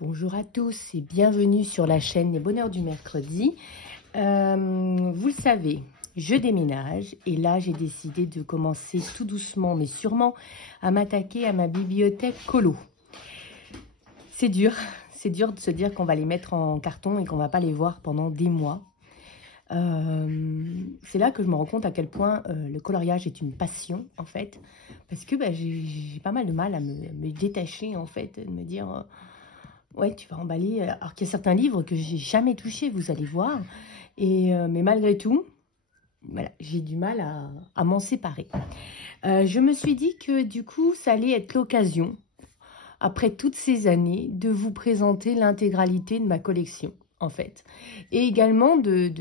Bonjour à tous et bienvenue sur la chaîne Les Bonheurs du Mercredi. Vous le savez, je déménage et là j'ai décidé de commencer tout doucement mais sûrement à m'attaquer à ma bibliothèque colo. C'est dur de se dire qu'on va les mettre en carton et qu'on va pas les voir pendant des mois. C'est là que je me rends compte à quel point le coloriage est une passion en fait, parce que j'ai pas mal de mal à me détacher en fait, de me dire ouais, tu vas emballer, alors qu'il y a certains livres que j'ai jamais touchés, vous allez voir, mais malgré tout, voilà, j'ai du mal à m'en séparer. Je me suis dit que du coup, ça allait être l'occasion, après toutes ces années, de vous présenter l'intégralité de ma collection, en fait. Et également de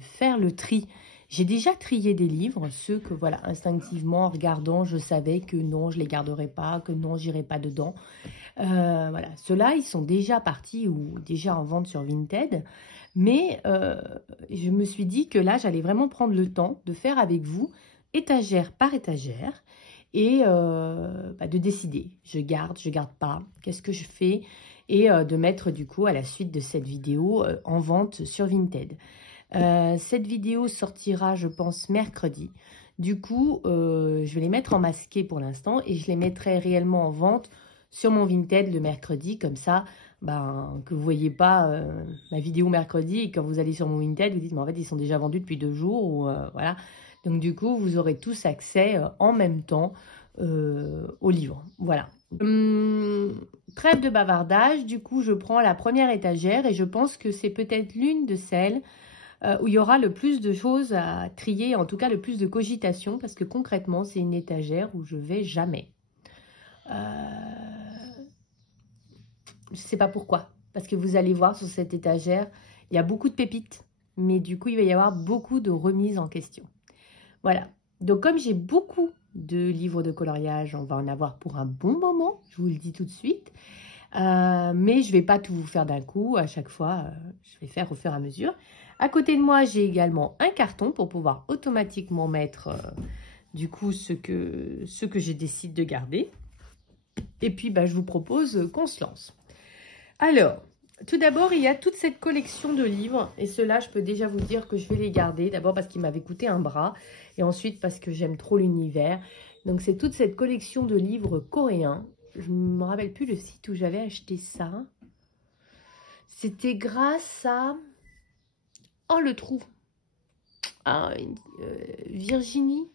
faire le tri. J'ai déjà trié des livres, ceux que, voilà, instinctivement, en regardant, je savais que non, je les garderais pas, que non, j'irais pas dedans. Voilà, ceux-là, ils sont déjà partis ou déjà en vente sur Vinted. Mais je me suis dit que là, j'allais vraiment prendre le temps de faire avec vous, étagère par étagère, et de décider. Je garde pas, qu'est-ce que je fais, et de mettre du coup à la suite de cette vidéo en vente sur Vinted. Cette vidéo sortira, je pense, mercredi. Du coup, je vais les mettre en masqué pour l'instant et je les mettrai réellement en vente sur mon Vinted le mercredi. Comme ça, que vous ne voyez pas ma vidéo mercredi et quand vous allez sur mon Vinted, vous dites, mais en fait, ils sont déjà vendus depuis 2 jours. Ou, voilà. Donc, du coup, vous aurez tous accès en même temps au livre. Voilà. Trêve de bavardage. Du coup, je prends la première étagère et je pense que c'est peut-être l'une de celles où il y aura le plus de choses à trier, en tout cas le plus de cogitation, parce que concrètement, c'est une étagère où je vais jamais. Je ne sais pas pourquoi, parce que vous allez voir sur cette étagère, il y a beaucoup de pépites, mais du coup, il va y avoir beaucoup de remises en question. Voilà. Donc, comme j'ai beaucoup de livres de coloriage, on va en avoir pour un bon moment, je vous le dis tout de suite. Mais je ne vais pas tout vous faire d'un coup. À chaque fois, je vais faire au fur et à mesure. À côté de moi, j'ai également un carton pour pouvoir automatiquement mettre du coup ce que je décide de garder. Et puis, je vous propose qu'on se lance. Alors, tout d'abord, il y a toute cette collection de livres. Et ceux-là, je peux déjà vous dire que je vais les garder. D'abord parce qu'ils m'avaient coûté un bras. Et ensuite parce que j'aime trop l'univers. Donc, c'est toute cette collection de livres coréens. Je ne me rappelle plus le site où j'avais acheté ça. C'était grâce à... Oh, le trou. Ah, Virginie.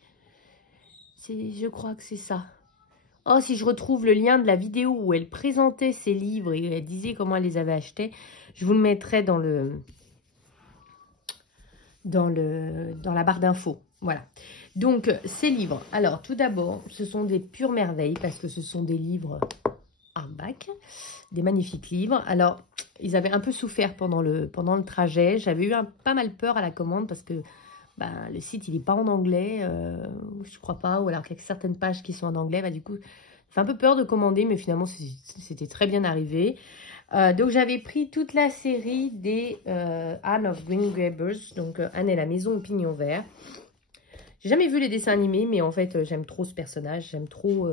Je crois que c'est ça. Oh, si je retrouve le lien de la vidéo où elle présentait ses livres et elle disait comment elle les avait achetés, je vous le mettrai dans la barre d'infos. Voilà. Donc, ces livres. Alors, tout d'abord, ce sont des pures merveilles parce que ce sont des livres hardback, des magnifiques livres. Alors, ils avaient un peu souffert pendant le trajet. J'avais eu pas mal peur à la commande parce que le site, il n'est pas en anglais, je crois pas, ou alors qu'il y a certaines pages qui sont en anglais. Du coup, ça fait un peu peur de commander, mais finalement, c'était très bien arrivé. Donc, j'avais pris toute la série des Anne of Green Gables, donc Anne et la maison au pignon vert. J'ai jamais vu les dessins animés, mais en fait, j'aime trop ce personnage, j'aime trop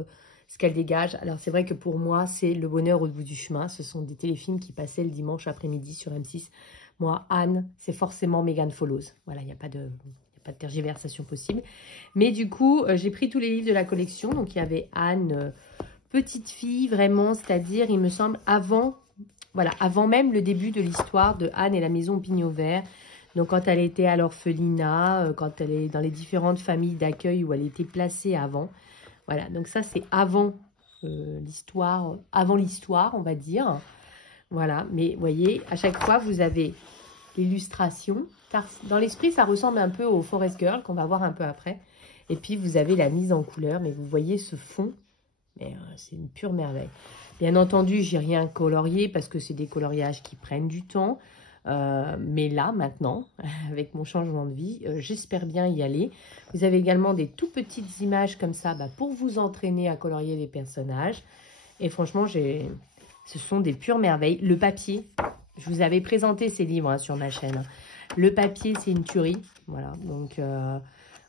ce qu'elle dégage. Alors, c'est vrai que pour moi, c'est le bonheur au bout du chemin. Ce sont des téléfilms qui passaient le dimanche après-midi sur M6. Moi, Anne, c'est forcément Megan Follows. Voilà, il n'y a pas de tergiversation possible. Mais du coup, j'ai pris tous les livres de la collection. Donc, il y avait Anne, petite fille, vraiment, c'est-à-dire, il me semble, avant même le début de l'histoire de Anne et la maison au pignon vert. Donc, quand elle était à l'orphelinat, quand elle est dans les différentes familles d'accueil où elle était placée avant. Voilà, donc ça, c'est avant l'histoire, on va dire. Voilà, mais vous voyez, à chaque fois, vous avez l'illustration. Dans l'esprit, ça ressemble un peu au Forest Girl qu'on va voir un peu après. Et puis, vous avez la mise en couleur, mais vous voyez ce fond. Mais c'est une pure merveille. Bien entendu, j'ai rien colorié parce que c'est des coloriages qui prennent du temps. Mais là, maintenant, avec mon changement de vie, j'espère bien y aller. Vous avez également des tout petites images comme ça pour vous entraîner à colorier les personnages. Et franchement, ce sont des pures merveilles. Le papier, je vous avais présenté ces livres sur ma chaîne. Le papier, c'est une tuerie. Voilà, donc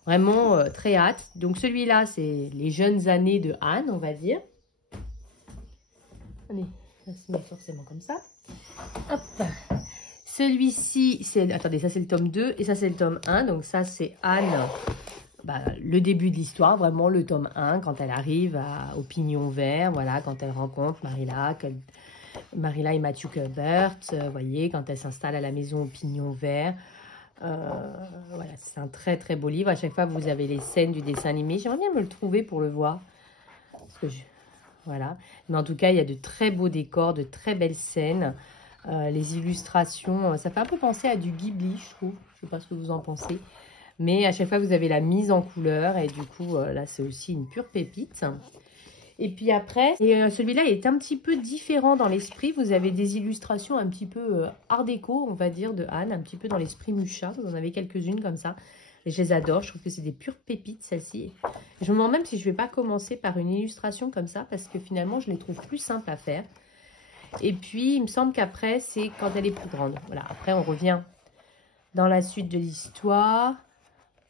vraiment très hâte. Donc celui-là, c'est les jeunes années de Anne, on va dire. Allez, Ça se met forcément comme ça. Hop. Celui-ci, c'est... Attendez, ça c'est le tome 2 et ça c'est le tome 1. Donc ça c'est Anne, le début de l'histoire, vraiment le tome 1, quand elle arrive au Pignon Vert, voilà, quand elle rencontre Marilla et Matthew Cuthbert, vous voyez, quand elle s'installe à la maison au Pignon Vert. Voilà, c'est un très très beau livre. À chaque fois, vous avez les scènes du dessin animé. J'aimerais bien me le trouver pour le voir. Parce que voilà. Mais en tout cas, il y a de très beaux décors, de très belles scènes. Les illustrations, ça fait un peu penser à du Ghibli, je trouve. Je ne sais pas ce que vous en pensez. Mais à chaque fois, vous avez la mise en couleur. Et du coup, là, c'est aussi une pure pépite. Et puis après, celui-là est un petit peu différent dans l'esprit. Vous avez des illustrations un petit peu art déco, on va dire, de Anne. Un petit peu dans l'esprit Mucha. Vous en avez quelques-unes comme ça. Et je les adore. Je trouve que c'est des pures pépites, celles-ci. Je me demande même si je ne vais pas commencer par une illustration comme ça. Parce que finalement, je les trouve plus simples à faire. Et puis, il me semble qu'après, c'est quand elle est plus grande. Voilà, après, on revient dans la suite de l'histoire.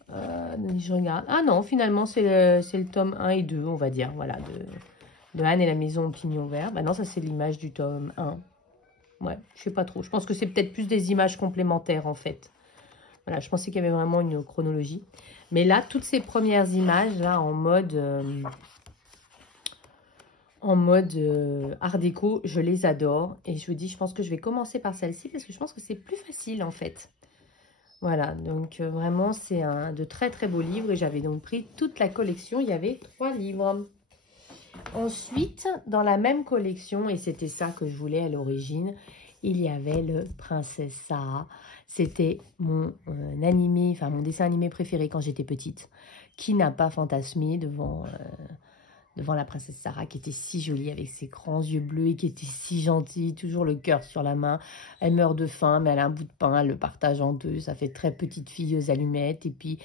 Je regarde. Ah non, finalement, c'est le tome 1 et 2, on va dire. Voilà, de Anne et la maison au Pignon Vert. Bah non, ça, c'est l'image du tome 1. Ouais, je sais pas trop. Je pense que c'est peut-être plus des images complémentaires, en fait. Voilà, je pensais qu'il y avait vraiment une chronologie. Mais là, toutes ces premières images, là, en mode art déco, je les adore. Et je vous dis, je pense que je vais commencer par celle-ci parce que je pense que c'est plus facile, en fait. Voilà, donc vraiment, c'est de très très beaux livres. Et j'avais donc pris toute la collection. Il y avait 3 livres. Ensuite, dans la même collection, et c'était ça que je voulais à l'origine, il y avait le Princesse Sarah. C'était mon animé, enfin mon dessin animé préféré quand j'étais petite. Qui n'a pas fantasmé devant la Princesse Sarah, qui était si jolie avec ses grands yeux bleus et qui était si gentille, toujours le cœur sur la main. Elle meurt de faim, mais elle a un bout de pain, elle le partage en deux. Ça fait très petite fille aux allumettes. Et puis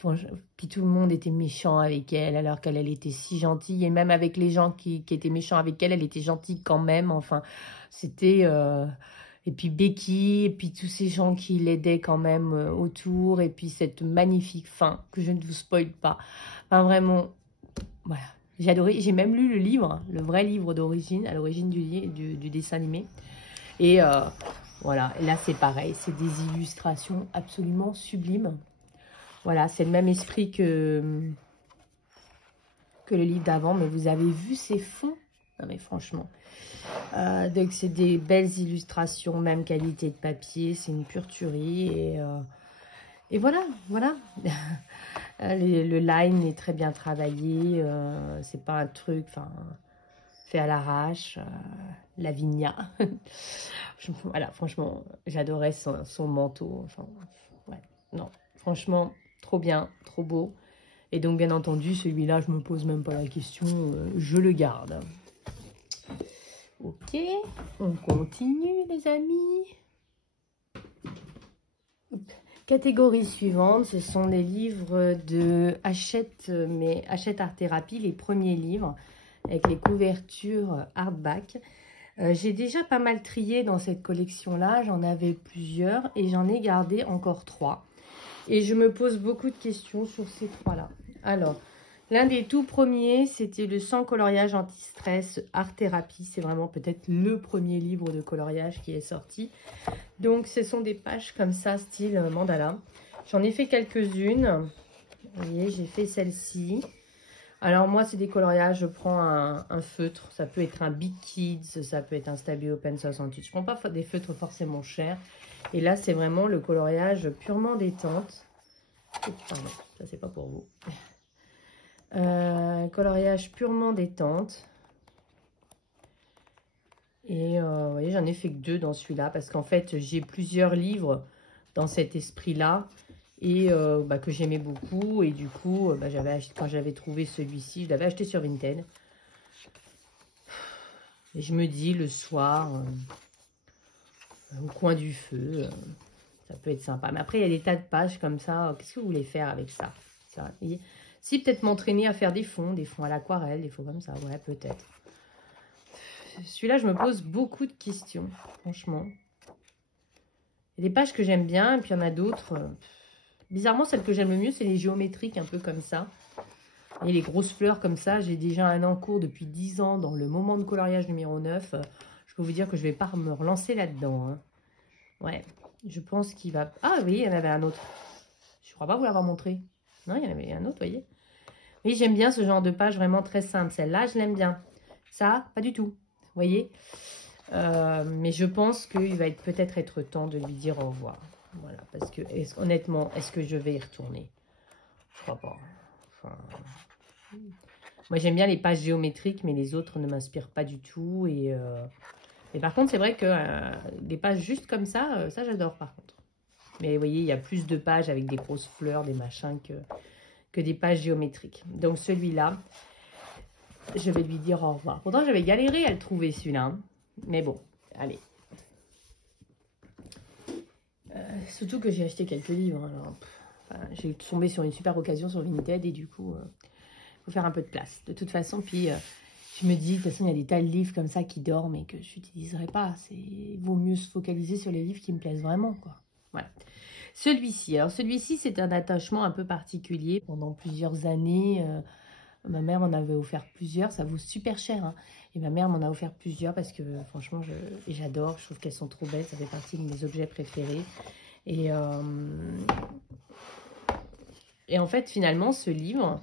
tout le monde était méchant avec elle, alors qu'elle était si gentille. Et même avec les gens qui étaient méchants avec elle, elle était gentille quand même. Enfin, c'était... Et puis Becky, et puis tous ces gens qui l'aidaient quand même autour. Et puis cette magnifique fin, que je ne vous spoil pas. Enfin, vraiment, voilà. J'ai adoré, j'ai même lu le livre, le vrai livre d'origine, à l'origine du dessin animé. Et voilà, et là c'est pareil, c'est des illustrations absolument sublimes. Voilà, c'est le même esprit que le livre d'avant, mais vous avez vu ces fonds? Non mais franchement. Donc c'est des belles illustrations, même qualité de papier, c'est une pure tuerie. Et voilà, voilà. Le line est très bien travaillé. C'est pas un truc fait à l'arrache. Lavinia. Voilà, franchement, j'adorais son manteau. Enfin, ouais, non, franchement, trop bien, trop beau. Et donc, bien entendu, celui-là, je me pose même pas la question. Je le garde. Ok, on continue, les amis. Catégorie suivante, ce sont les livres de Hachette Art Thérapie, les premiers livres avec les couvertures hardback. J'ai déjà pas mal trié dans cette collection-là, j'en avais plusieurs et j'en ai gardé encore 3. Et je me pose beaucoup de questions sur ces 3-là. Alors, l'un des tout premiers, c'était le Sans coloriage anti-stress Art Thérapie. C'est vraiment peut-être le premier livre de coloriage qui est sorti. Donc, ce sont des pages comme ça, style mandala. J'en ai fait quelques-unes. Vous voyez, j'ai fait celle-ci. Alors, moi, c'est des coloriages. Je prends un feutre. Ça peut être un Big Kids. Ça peut être un Stabilo Pen 68. Je ne prends pas des feutres forcément chers. Et là, c'est vraiment le coloriage purement détente. Pardon, ça, c'est pas pour vous. Coloriage purement détente. Et vous voyez, j'en ai fait que 2 dans celui-là parce qu'en fait, j'ai plusieurs livres dans cet esprit-là et que j'aimais beaucoup. Et du coup, quand j'avais trouvé celui-ci, je l'avais acheté sur Vinted. Et je me dis, le soir, au coin du feu, ça peut être sympa. Mais après, il y a des tas de pages comme ça. Qu'est-ce que vous voulez faire avec ça, si, peut-être m'entraîner à faire des fonds à l'aquarelle, des fonds comme ça. Ouais, peut-être. Celui-là, je me pose beaucoup de questions, franchement. Il y a des pages que j'aime bien, et puis il y en a d'autres. Bizarrement, celle que j'aime le mieux, c'est les géométriques, un peu comme ça. Et les grosses fleurs comme ça, j'ai déjà un en cours depuis 10 ans dans le moment de coloriage numéro 9. Je peux vous dire que je vais pas me relancer là-dedans. Hein. Ouais, je pense qu'il va... Ah oui, il y en avait un autre. Je crois pas vous l'avoir montré. Non, il y en avait un autre, vous voyez. Oui, j'aime bien ce genre de page vraiment très simple. Celle-là, je l'aime bien. Ça, pas du tout. Vous voyez. Mais je pense qu'il va peut-être être temps de lui dire au revoir. Voilà, parce que honnêtement, est-ce que je vais y retourner? Je crois pas. Enfin, moi, j'aime bien les pages géométriques, mais les autres ne m'inspirent pas du tout. Et par contre, c'est vrai que des pages juste comme ça, ça j'adore par contre. Mais vous voyez, il y a plus de pages avec des grosses fleurs, des machins que des pages géométriques. Donc celui-là, je vais lui dire au revoir. Pourtant, j'avais galéré à le trouver celui-là. Hein. Mais bon, allez. Surtout que j'ai acheté quelques livres. Alors, j'ai tombé sur une super occasion sur Vinted et du coup, il faut faire un peu de place. De toute façon, puis je me dis, de toute façon, il y a des tas de livres comme ça qui dorment et que je n'utiliserai pas. Il vaut mieux se focaliser sur les livres qui me plaisent vraiment, quoi. Voilà. Celui-ci, alors celui-ci, c'est un attachement un peu particulier. Pendant plusieurs années, ma mère m'en avait offert plusieurs. Ça vaut super cher, hein. Et ma mère m'en a offert plusieurs parce que franchement, j'adore. Je trouve qu'elles sont trop belles. Ça fait partie de mes objets préférés. Et en fait, finalement, ce livre,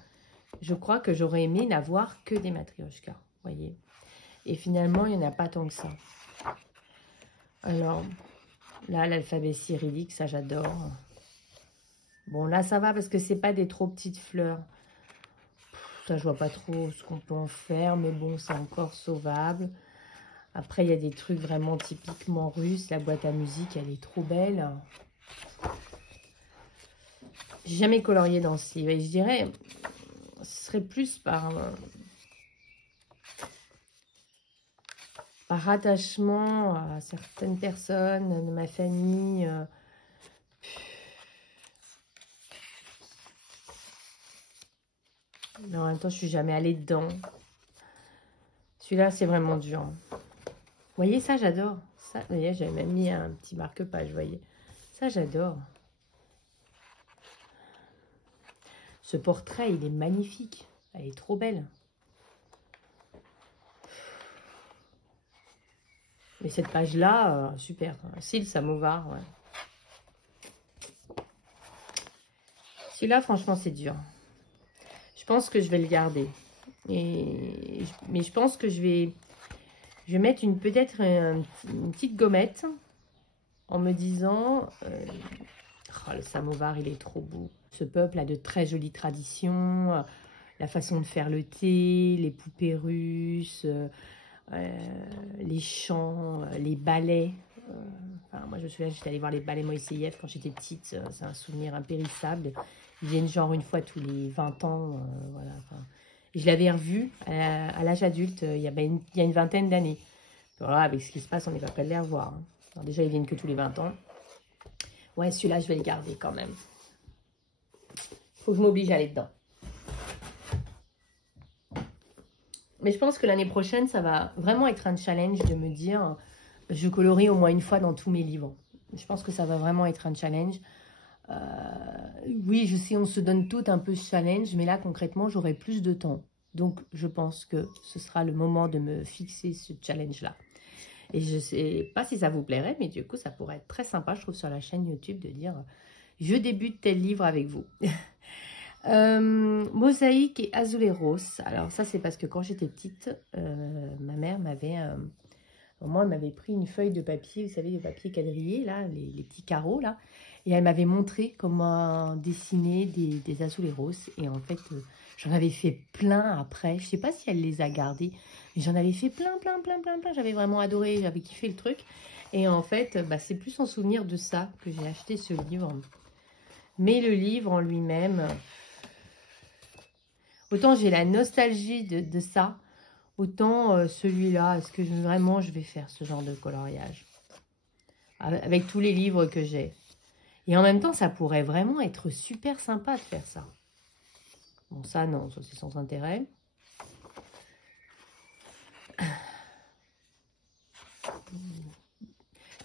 je crois que j'aurais aimé n'avoir que des matrioshkas, vous voyez. Et finalement, il n'y en a pas tant que ça. Alors, là, l'alphabet cyrillique, ça, j'adore. Bon, là, ça va parce que c'est pas des trop petites fleurs. Ça, je vois pas trop ce qu'on peut en faire, mais bon, c'est encore sauvable. Après, il y a des trucs vraiment typiquement russes. La boîte à musique, elle est trop belle. J'ai jamais colorié dans ce livre. Et je dirais, ce serait plus par attachement à certaines personnes de ma famille. Mais en même temps, je suis jamais allée dedans. Celui-là, c'est vraiment dur. Vous voyez, ça, j'adore. Ça, vous voyez, j'avais même mis un petit marque-page, vous voyez. Ça, j'adore. Ce portrait, il est magnifique. Elle est trop belle. Mais cette page-là, super. Cils Samovar, ouais. Celui-là, franchement, c'est dur. Je pense que je vais le garder. Mais je pense que je vais mettre peut-être une petite gommette en me disant... oh, le samovar, il est trop beau. Ce peuple a de très jolies traditions. La façon de faire le thé, les poupées russes, les chants, les ballets. Enfin, moi, je me souviens, j'étais allée voir les ballets Moïseyev quand j'étais petite. C'est un souvenir impérissable. Ils viennent genre une fois tous les 20 ans. Voilà. Enfin, je l'avais revu à l'âge adulte il y a une vingtaine d'années. Voilà, avec ce qui se passe, on n'est pas près de les revoir. Hein. Alors déjà, ils viennent que tous les 20 ans. Ouais, celui-là, je vais le garder quand même. Faut que je m'oblige à aller dedans. Mais je pense que l'année prochaine, ça va vraiment être un challenge de me dire, je colorie au moins une fois dans tous mes livres. Je pense que ça va vraiment être un challenge. Oui, je sais, on se donne tout un peu ce challenge, mais là, concrètement, j'aurai plus de temps. Donc, je pense que ce sera le moment de me fixer ce challenge-là. Et je ne sais pas si ça vous plairait, mais du coup, ça pourrait être très sympa, je trouve, sur la chaîne YouTube, de dire « Je débute tel livre avec vous ». Mosaïque et Azuleros. Alors ça, c'est parce que quand j'étais petite, ma mère m'avait... moi, elle m'avait pris une feuille de papier, vous savez, le papier quadrillé, là, les petits carreaux, là. Et elle m'avait montré comment dessiner des azuleros. Et en fait, j'en avais fait plein après. Je ne sais pas si elle les a gardés, mais j'en avais fait plein. J'avais vraiment adoré, j'avais kiffé le truc. Et en fait, bah, c'est plus en souvenir de ça que j'ai acheté ce livre. Mais le livre en lui-même, autant j'ai la nostalgie de ça, autant celui-là, est-ce que vraiment je vais faire ce genre de coloriage avec tous les livres que j'ai. Et en même temps, ça pourrait vraiment être super sympa de faire ça. Bon, ça, non, ça c'est sans intérêt.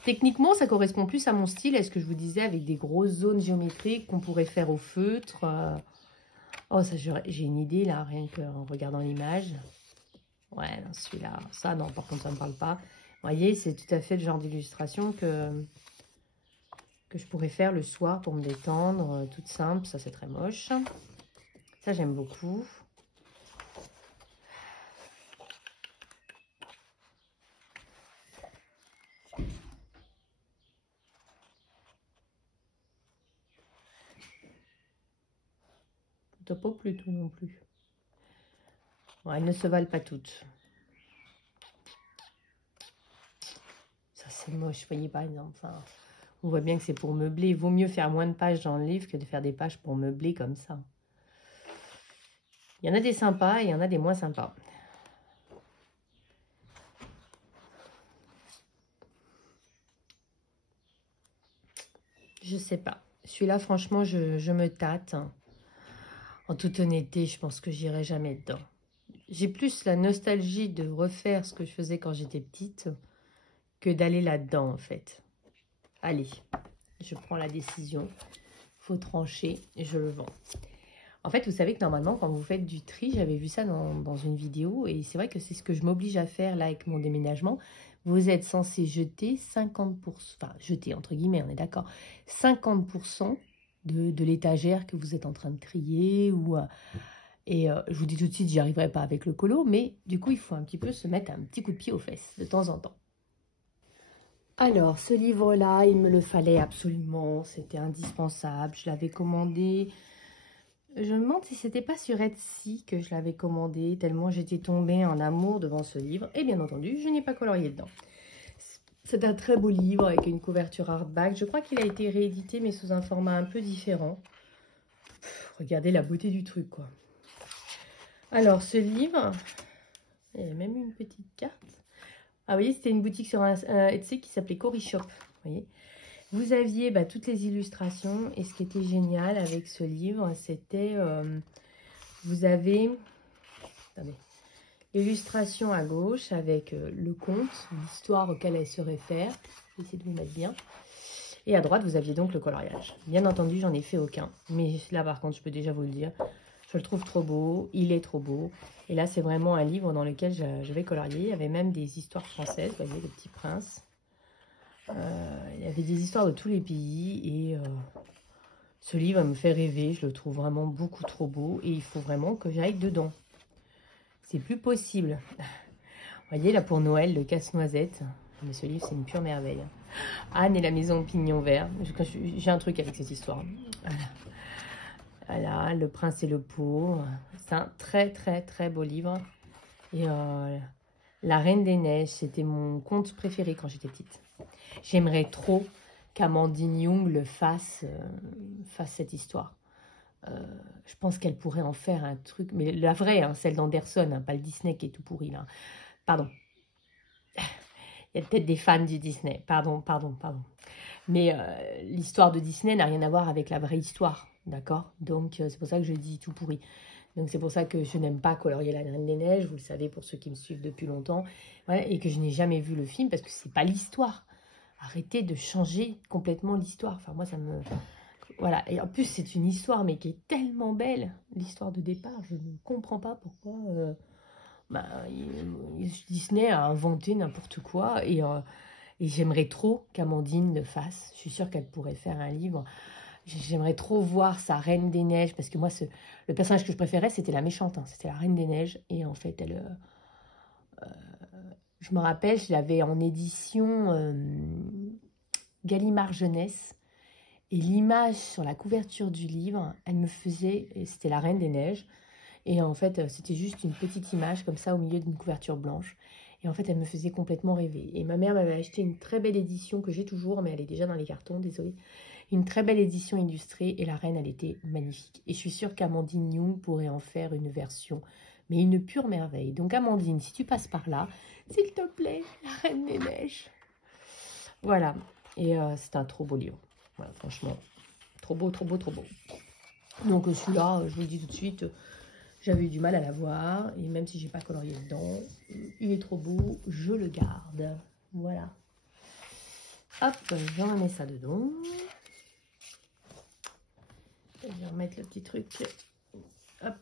Techniquement, ça correspond plus à mon style, à ce que je vous disais, avec des grosses zones géométriques qu'on pourrait faire au feutre. Oh, ça, j'ai une idée, là, rien qu'en regardant l'image. Ouais, celui-là, ça, non, par contre, ça ne me parle pas. voyez, c'est tout à fait le genre d'illustration que je pourrais faire le soir pour me détendre, toute simple. Ça, c'est très moche. Ça, j'aime beaucoup. Pas plutôt non plus. Bon, elles ne se valent pas toutes. Ça, c'est moche, vous voyez, par exemple. Enfin, on voit bien que c'est pour meubler. Il vaut mieux faire moins de pages dans le livre que de faire des pages pour meubler comme ça. Il y en a des sympas et il y en a des moins sympas. Je sais pas. Celui-là, franchement, je me tâte. En toute honnêteté, je pense que j'irai jamais dedans. J'ai plus la nostalgie de refaire ce que je faisais quand j'étais petite que d'aller là-dedans, en fait. Allez, je prends la décision. Faut trancher et je le vends. En fait, vous savez que normalement, quand vous faites du tri, j'avais vu ça dans une vidéo, et c'est vrai que c'est ce que je m'oblige à faire là avec mon déménagement. Vous êtes censé jeter 50%, enfin jeter entre guillemets, on est d'accord, 50% de l'étagère que vous êtes en train de trier. Je vous dis tout de suite, j'y arriverai pas avec le colo, mais du coup, il faut un petit peu se mettre un petit coup de pied aux fesses de temps en temps. Alors, ce livre-là, il me le fallait absolument, c'était indispensable, je l'avais commandé. Je me demande si c'était pas sur Etsy que je l'avais commandé, tellement j'étais tombée en amour devant ce livre. Et bien entendu, je n'ai pas colorié dedans. C'est un très beau livre avec une couverture hardback. Je crois qu'il a été réédité, mais sous un format un peu différent. Regardez la beauté du truc, quoi. Alors, ce livre, il y a même une petite carte. Ah, vous voyez, c'était une boutique sur un Etsy qui s'appelait Cory Shop. Vous voyez, vous aviez toutes les illustrations. Et ce qui était génial avec ce livre, c'était... vous avez... Attendez. L'illustration à gauche avec le conte, l'histoire auquel elle se réfère. Je vais essayer de vous mettre bien. Et à droite, vous aviez donc le coloriage. Bien entendu, j'en ai fait aucun. Mais là, par contre, je peux déjà vous le dire. Je le trouve trop beau. Il est trop beau. Et là, c'est vraiment un livre dans lequel je vais colorier. Il y avait même des histoires françaises. Vous voyez, le Petit Prince. Il y avait des histoires de tous les pays. Et ce livre me fait rêver. Je le trouve vraiment beaucoup trop beau. Et il faut vraiment que j'aille dedans. C'est plus possible. Vous voyez, là, pour Noël, le casse-noisette. Mais ce livre, c'est une pure merveille. Anne et la maison au pignon vert. J'ai un truc avec cette histoire. Voilà, le prince et le pot. C'est un très, très, très beau livre. Et La Reine des Neiges, c'était mon conte préféré quand j'étais petite. J'aimerais trop qu'Amandine Young le fasse cette histoire. Je pense qu'elle pourrait en faire un truc, mais la vraie, hein, celle d'Anderson, hein, pas le Disney qui est tout pourri là. Pardon. Il y a peut-être des fans du Disney. Pardon. Mais l'histoire de Disney n'a rien à voir avec la vraie histoire, d'accord? Donc c'est pour ça que je dis tout pourri. Donc c'est pour ça que je n'aime pas colorier La Reine des Neiges, vous le savez pour ceux qui me suivent depuis longtemps, voilà, et que je n'ai jamais vu le film parce que c'est pas l'histoire. Arrêtez de changer complètement l'histoire. Enfin moi ça me... Voilà, et en plus c'est une histoire mais qui est tellement belle, l'histoire de départ, je ne comprends pas pourquoi Disney a inventé n'importe quoi, et j'aimerais trop qu'Amandine le fasse. Je suis sûre qu'elle pourrait faire un livre. J'aimerais trop voir sa Reine des Neiges, parce que moi le personnage que je préférais c'était la méchante, hein, c'était la Reine des Neiges, et en fait elle... je me rappelle, je l'avais en édition Gallimard Jeunesse. Et l'image sur la couverture du livre, elle me faisait... C'était la Reine des Neiges. Et en fait, c'était juste une petite image comme ça au milieu d'une couverture blanche. Et en fait, elle me faisait complètement rêver. Et ma mère m'avait acheté une très belle édition que j'ai toujours, mais elle est déjà dans les cartons, désolée. Une très belle édition illustrée. Et la reine, elle était magnifique. Et je suis sûre qu'Amandine Young pourrait en faire une version, mais une pure merveille. Donc Amandine, si tu passes par là, s'il te plaît, la Reine des Neiges. Voilà. Et c'est un trop beau livre. Voilà, franchement, trop beau, trop beau, trop beau. Donc celui-là, je vous le dis tout de suite, j'avais eu du mal à l'avoir. Et même si j'ai pas colorié dedans, il est trop beau, je le garde. Voilà. Hop, je remets ça dedans. Je vais remettre le petit truc. Hop,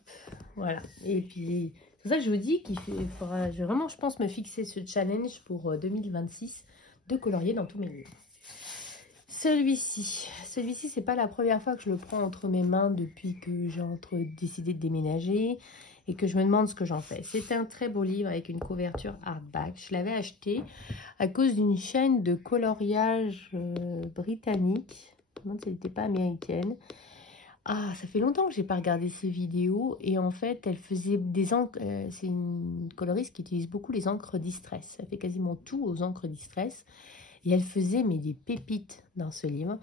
voilà. Et puis, C'est pour ça que je vous dis qu'il faudra vraiment, je pense, me fixer ce challenge pour 2026 de colorier dans tous mes livres. Celui-ci, c'est pas la première fois que je le prends entre mes mains depuis que j'ai décidé de déménager et que je me demande ce que j'en fais. C'est un très beau livre avec une couverture hardback. Je l'avais acheté à cause d'une chaîne de coloriage britannique. Je me demande si elle n'était pas américaine. Ah, ça fait longtemps que j'ai pas regardé ses vidéos et en fait, elle faisait des encres. C'est une coloriste qui utilise beaucoup les encres Distress. Elle fait quasiment tout aux encres Distress et elle faisait mais des pépites dans ce livre.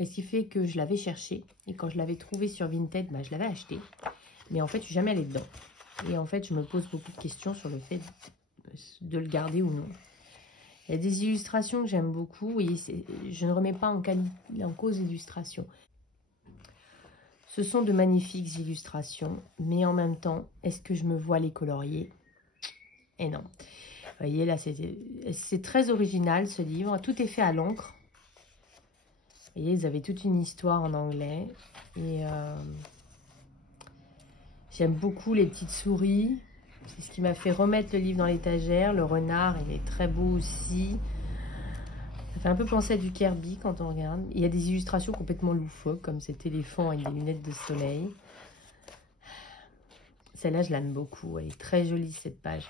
Et ce qui fait que je l'avais cherché et quand je l'avais trouvé sur Vinted, bah, je l'avais acheté. Mais en fait, je suis jamais allée dedans. Et en fait, je me pose beaucoup de questions sur le fait de le garder ou non. Il y a des illustrations que j'aime beaucoup et je ne remets pas en cause l'illustration. Ce sont de magnifiques illustrations, mais en même temps, est-ce que je me vois les colorier? Et non. Vous voyez, là, c'est très original, ce livre. Tout est fait à l'encre. Vous voyez, ils avaient toute une histoire en anglais. Et j'aime beaucoup les petites souris. C'est ce qui m'a fait remettre le livre dans l'étagère. Le renard, il est très beau aussi. Ça fait un peu penser à du Kirby quand on regarde. Il y a des illustrations complètement loufoques, comme cet éléphant avec des lunettes de soleil. Celle-là, je l'aime beaucoup. Elle est très jolie, cette page.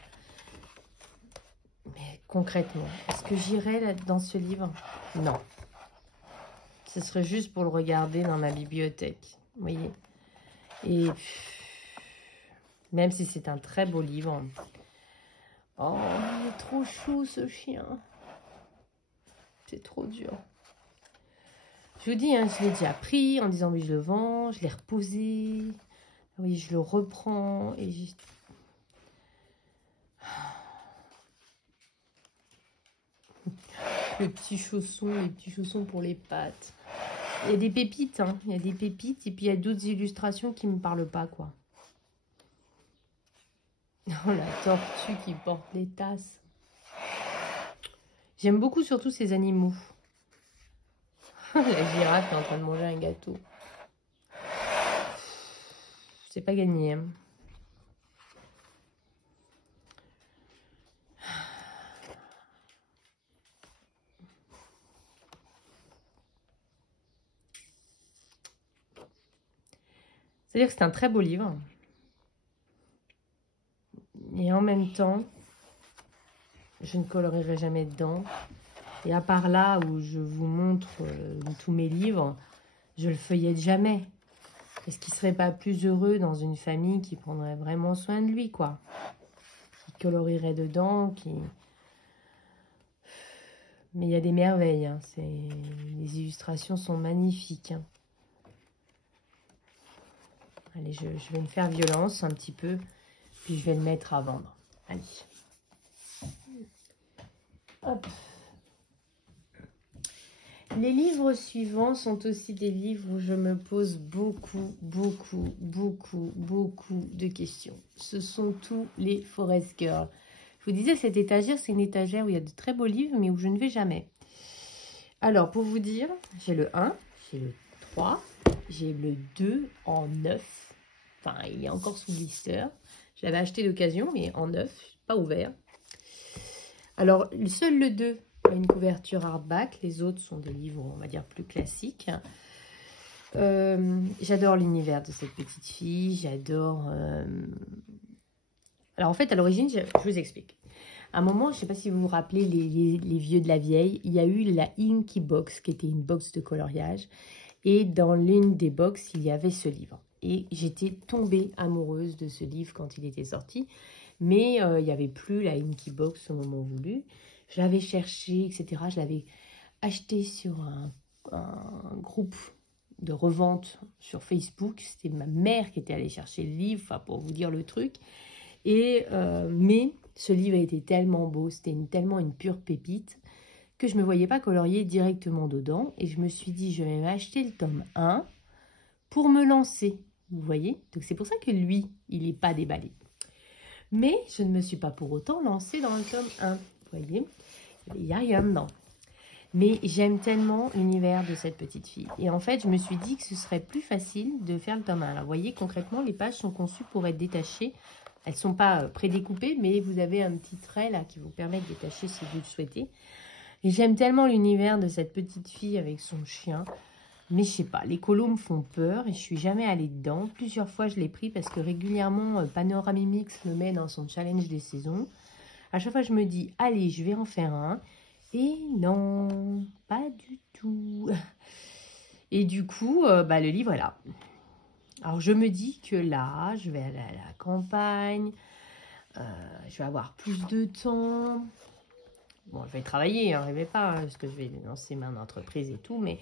Mais concrètement, est-ce que j'irai dans ce livre? Non. Ce serait juste pour le regarder dans ma bibliothèque. Vous voyez? Et même si c'est un très beau livre. Oh, il est trop chou, ce chien. C'est trop dur. Je vous dis, hein, je l'ai déjà pris en disant oui, je le vends. Je l'ai reposé. Oui, je le reprends. Et les petits chaussons pour les pattes. Il y a des pépites, hein. Il y a des pépites. Et puis, il y a d'autres illustrations qui ne me parlent pas, quoi. Oh, la tortue qui porte les tasses. J'aime beaucoup surtout ces animaux. La girafe est en train de manger un gâteau. C'est pas gagné, hein. C'est-à-dire que c'est un très beau livre. Et en même temps, je ne colorierai jamais dedans. Et à part là où je vous montre tous mes livres, je le feuillette jamais. Est-ce qu'il ne serait pas plus heureux dans une famille qui prendrait vraiment soin de lui, quoi? Qui colorierait dedans, qui... Mais il y a des merveilles, hein. Les illustrations sont magnifiques, hein. Allez, je vais me faire violence un petit peu, puis je vais le mettre à vendre. Allez. Hop. Les livres suivants sont aussi des livres où je me pose beaucoup de questions. Ce sont tous les Forest Girls. Je vous disais, cette étagère, c'est une étagère où il y a de très beaux livres, mais où je ne vais jamais. Alors, pour vous dire, j'ai le 1, j'ai le 3, j'ai le 2 en 9. Enfin, il est encore sous blister. Je l'avais acheté d'occasion, mais en 9, pas ouvert. Alors, seul le 2 a une couverture hardback. Les autres sont des livres, on va dire, plus classiques. J'adore l'univers de cette petite fille. J'adore... Alors, en fait, à l'origine, je vous explique. À un moment, je ne sais pas si vous vous rappelez, les vieux de la vieille, il y a eu la Inky Box, qui était une box de coloriage. Et dans l'une des boxes, il y avait ce livre. Et j'étais tombée amoureuse de ce livre quand il était sorti. Mais il n'y avait plus la Inky Box au moment voulu. Je l'avais cherché, etc. Je l'avais acheté sur un groupe de revente sur Facebook. C'était ma mère qui était allée chercher le livre, enfin, pour vous dire le truc. Et, mais ce livre était tellement beau, c'était tellement une pure pépite, que je ne me voyais pas colorier directement dedans. Et je me suis dit, je vais m'acheter le tome 1 pour me lancer. Vous voyez? Donc c'est pour ça que lui, il n'est pas déballé. Mais je ne me suis pas pour autant lancée dans le tome 1. Vous voyez? Il n'y a rien dedans. Mais j'aime tellement l'univers de cette petite fille. Et en fait, je me suis dit que ce serait plus facile de faire le tome 1. Alors, vous voyez, concrètement, les pages sont conçues pour être détachées Elles ne sont pas prédécoupées, mais vous avez un petit trait là qui vous permet de détacher si vous le souhaitez. Et j'aime tellement l'univers de cette petite fille avec son chien. Mais je sais pas, les colos me font peur et je suis jamais allée dedans. Plusieurs fois, je l'ai pris parce que régulièrement, Panoramimix le met dans son challenge des saisons. À chaque fois, je me dis, allez, je vais en faire un. Et non, pas du tout. Et du coup, le livre est là. Alors, je me dis que là, je vais aller à la campagne. Je vais avoir plus de temps. Bon, je vais travailler, hein, rêvez pas, hein, parce que je vais lancer mon entreprise et tout, mais...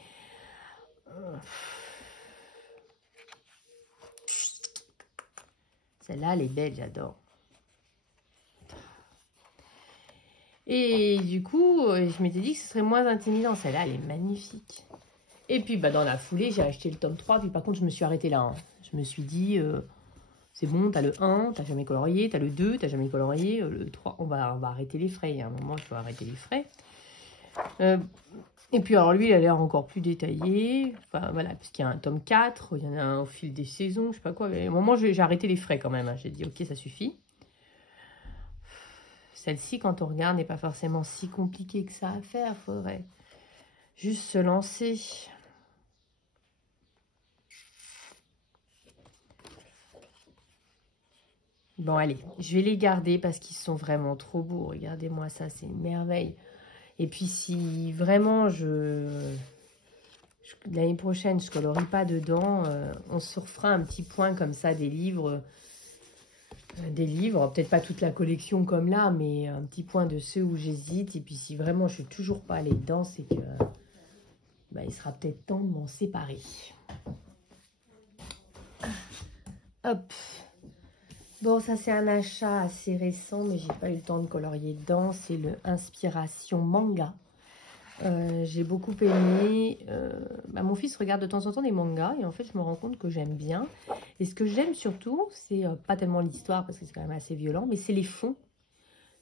Celle-là, elle est belle, j'adore. Et du coup, je m'étais dit que ce serait moins intimidant. Celle-là, elle est magnifique. Et puis, dans la foulée, j'ai acheté le tome 3. Puis par contre, je me suis arrêtée là. Hein. Je me suis dit, c'est bon, t'as le 1, t'as jamais colorié. T'as le 2, t'as jamais colorié. Le 3, on va arrêter les frais. Il y a un moment, il faut arrêter les frais. Et puis, alors lui, il a l'air encore plus détaillé. Enfin, voilà, puisqu'il y a un tome 4. Il y en a un au fil des saisons, je sais pas quoi. Mais à un moment, j'ai arrêté les frais quand même. Hein. J'ai dit, ok, ça suffit. Celle-ci, quand on regarde, n'est pas forcément si compliquée que ça à faire. Il faudrait juste se lancer. Bon, allez, je vais les garder parce qu'ils sont vraiment trop beaux. Regardez-moi ça, c'est une merveille. Et puis, si vraiment l'année prochaine, je ne colorie pas dedans, on se refera un petit point comme ça des livres. Peut-être pas toute la collection comme là, mais un petit point de ceux où j'hésite. Et puis, si vraiment je suis toujours pas allée dedans, c'est que il sera peut-être temps de m'en séparer. Hop. Bon, ça c'est un achat assez récent, mais j'ai pas eu le temps de colorier dedans. C'est le Inspiration Manga. J'ai beaucoup aimé. Mon fils regarde de temps en temps des mangas et en fait, je me rends compte que j'aime bien. Et ce que j'aime surtout, c'est pas tellement l'histoire parce que c'est quand même assez violent, mais c'est les fonds.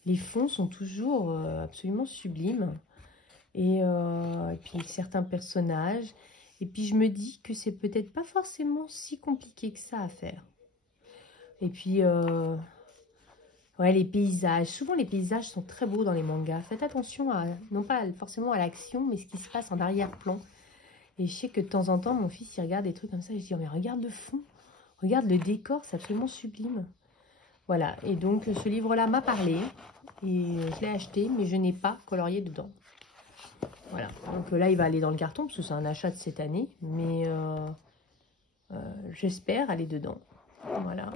Les fonds sont toujours absolument sublimes. Et puis certains personnages. Et puis je me dis que c'est peut-être pas forcément si compliqué que ça à faire. Et puis, ouais, les paysages. Souvent, les paysages sont très beaux dans les mangas. Faites attention à, non pas forcément à l'action, mais ce qui se passe en arrière-plan. Et je sais que de temps en temps, mon fils, il regarde des trucs comme ça. Et je dis, oh, mais regarde le fond. Regarde le décor, c'est absolument sublime. Voilà. Et donc, ce livre-là m'a parlé. Et je l'ai acheté, mais je n'ai pas colorié dedans. Voilà. Donc là, il va aller dans le carton, parce que c'est un achat de cette année. Mais j'espère aller dedans. Voilà.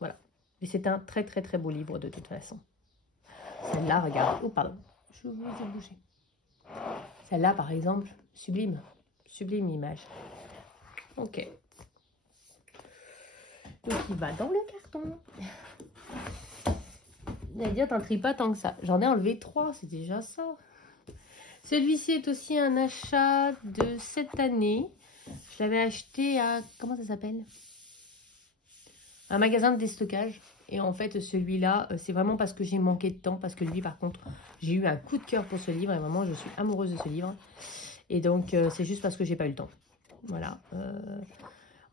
Voilà. Et c'est un très très très beau livre de toute façon. Celle-là, regarde. Oh, pardon. Je vous ai bougé. Celle-là, par exemple, sublime. Sublime image. Ok. Donc, il va dans le carton. Nadia, t'en tries pas tant que ça. J'en ai enlevé 3, c'est déjà ça. Celui-ci est aussi un achat de cette année. Je l'avais acheté à... Comment ça s'appelle? Un magasin de déstockage. Et en fait, celui-là, c'est vraiment parce que j'ai manqué de temps. Parce que lui, par contre, j'ai eu un coup de cœur pour ce livre. Et vraiment, je suis amoureuse de ce livre. Et donc, c'est juste parce que j'ai pas eu le temps. Voilà.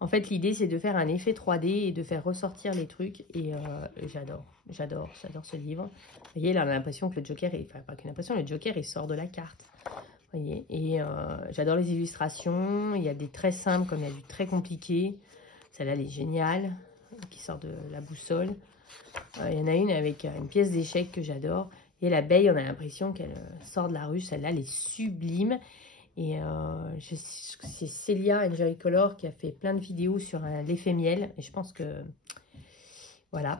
En fait, l'idée, c'est de faire un effet 3D et de faire ressortir les trucs. Et j'adore ce livre. Vous voyez, là, on a l'impression que le Joker, enfin, pas qu'une impression, le Joker, il sort de la carte. Vous voyez, et j'adore les illustrations. Il y a des très simples comme il y a du très compliqué. Celle-là, elle est géniale, qui sort de la boussole. Il y en a une avec une pièce d'échec que j'adore. Et l'abeille, on a l'impression qu'elle sort de la rue. Celle-là, elle est sublime. Et c'est Célia Enjoy Color qui a fait plein de vidéos sur l'effet miel. Et je pense que... Voilà.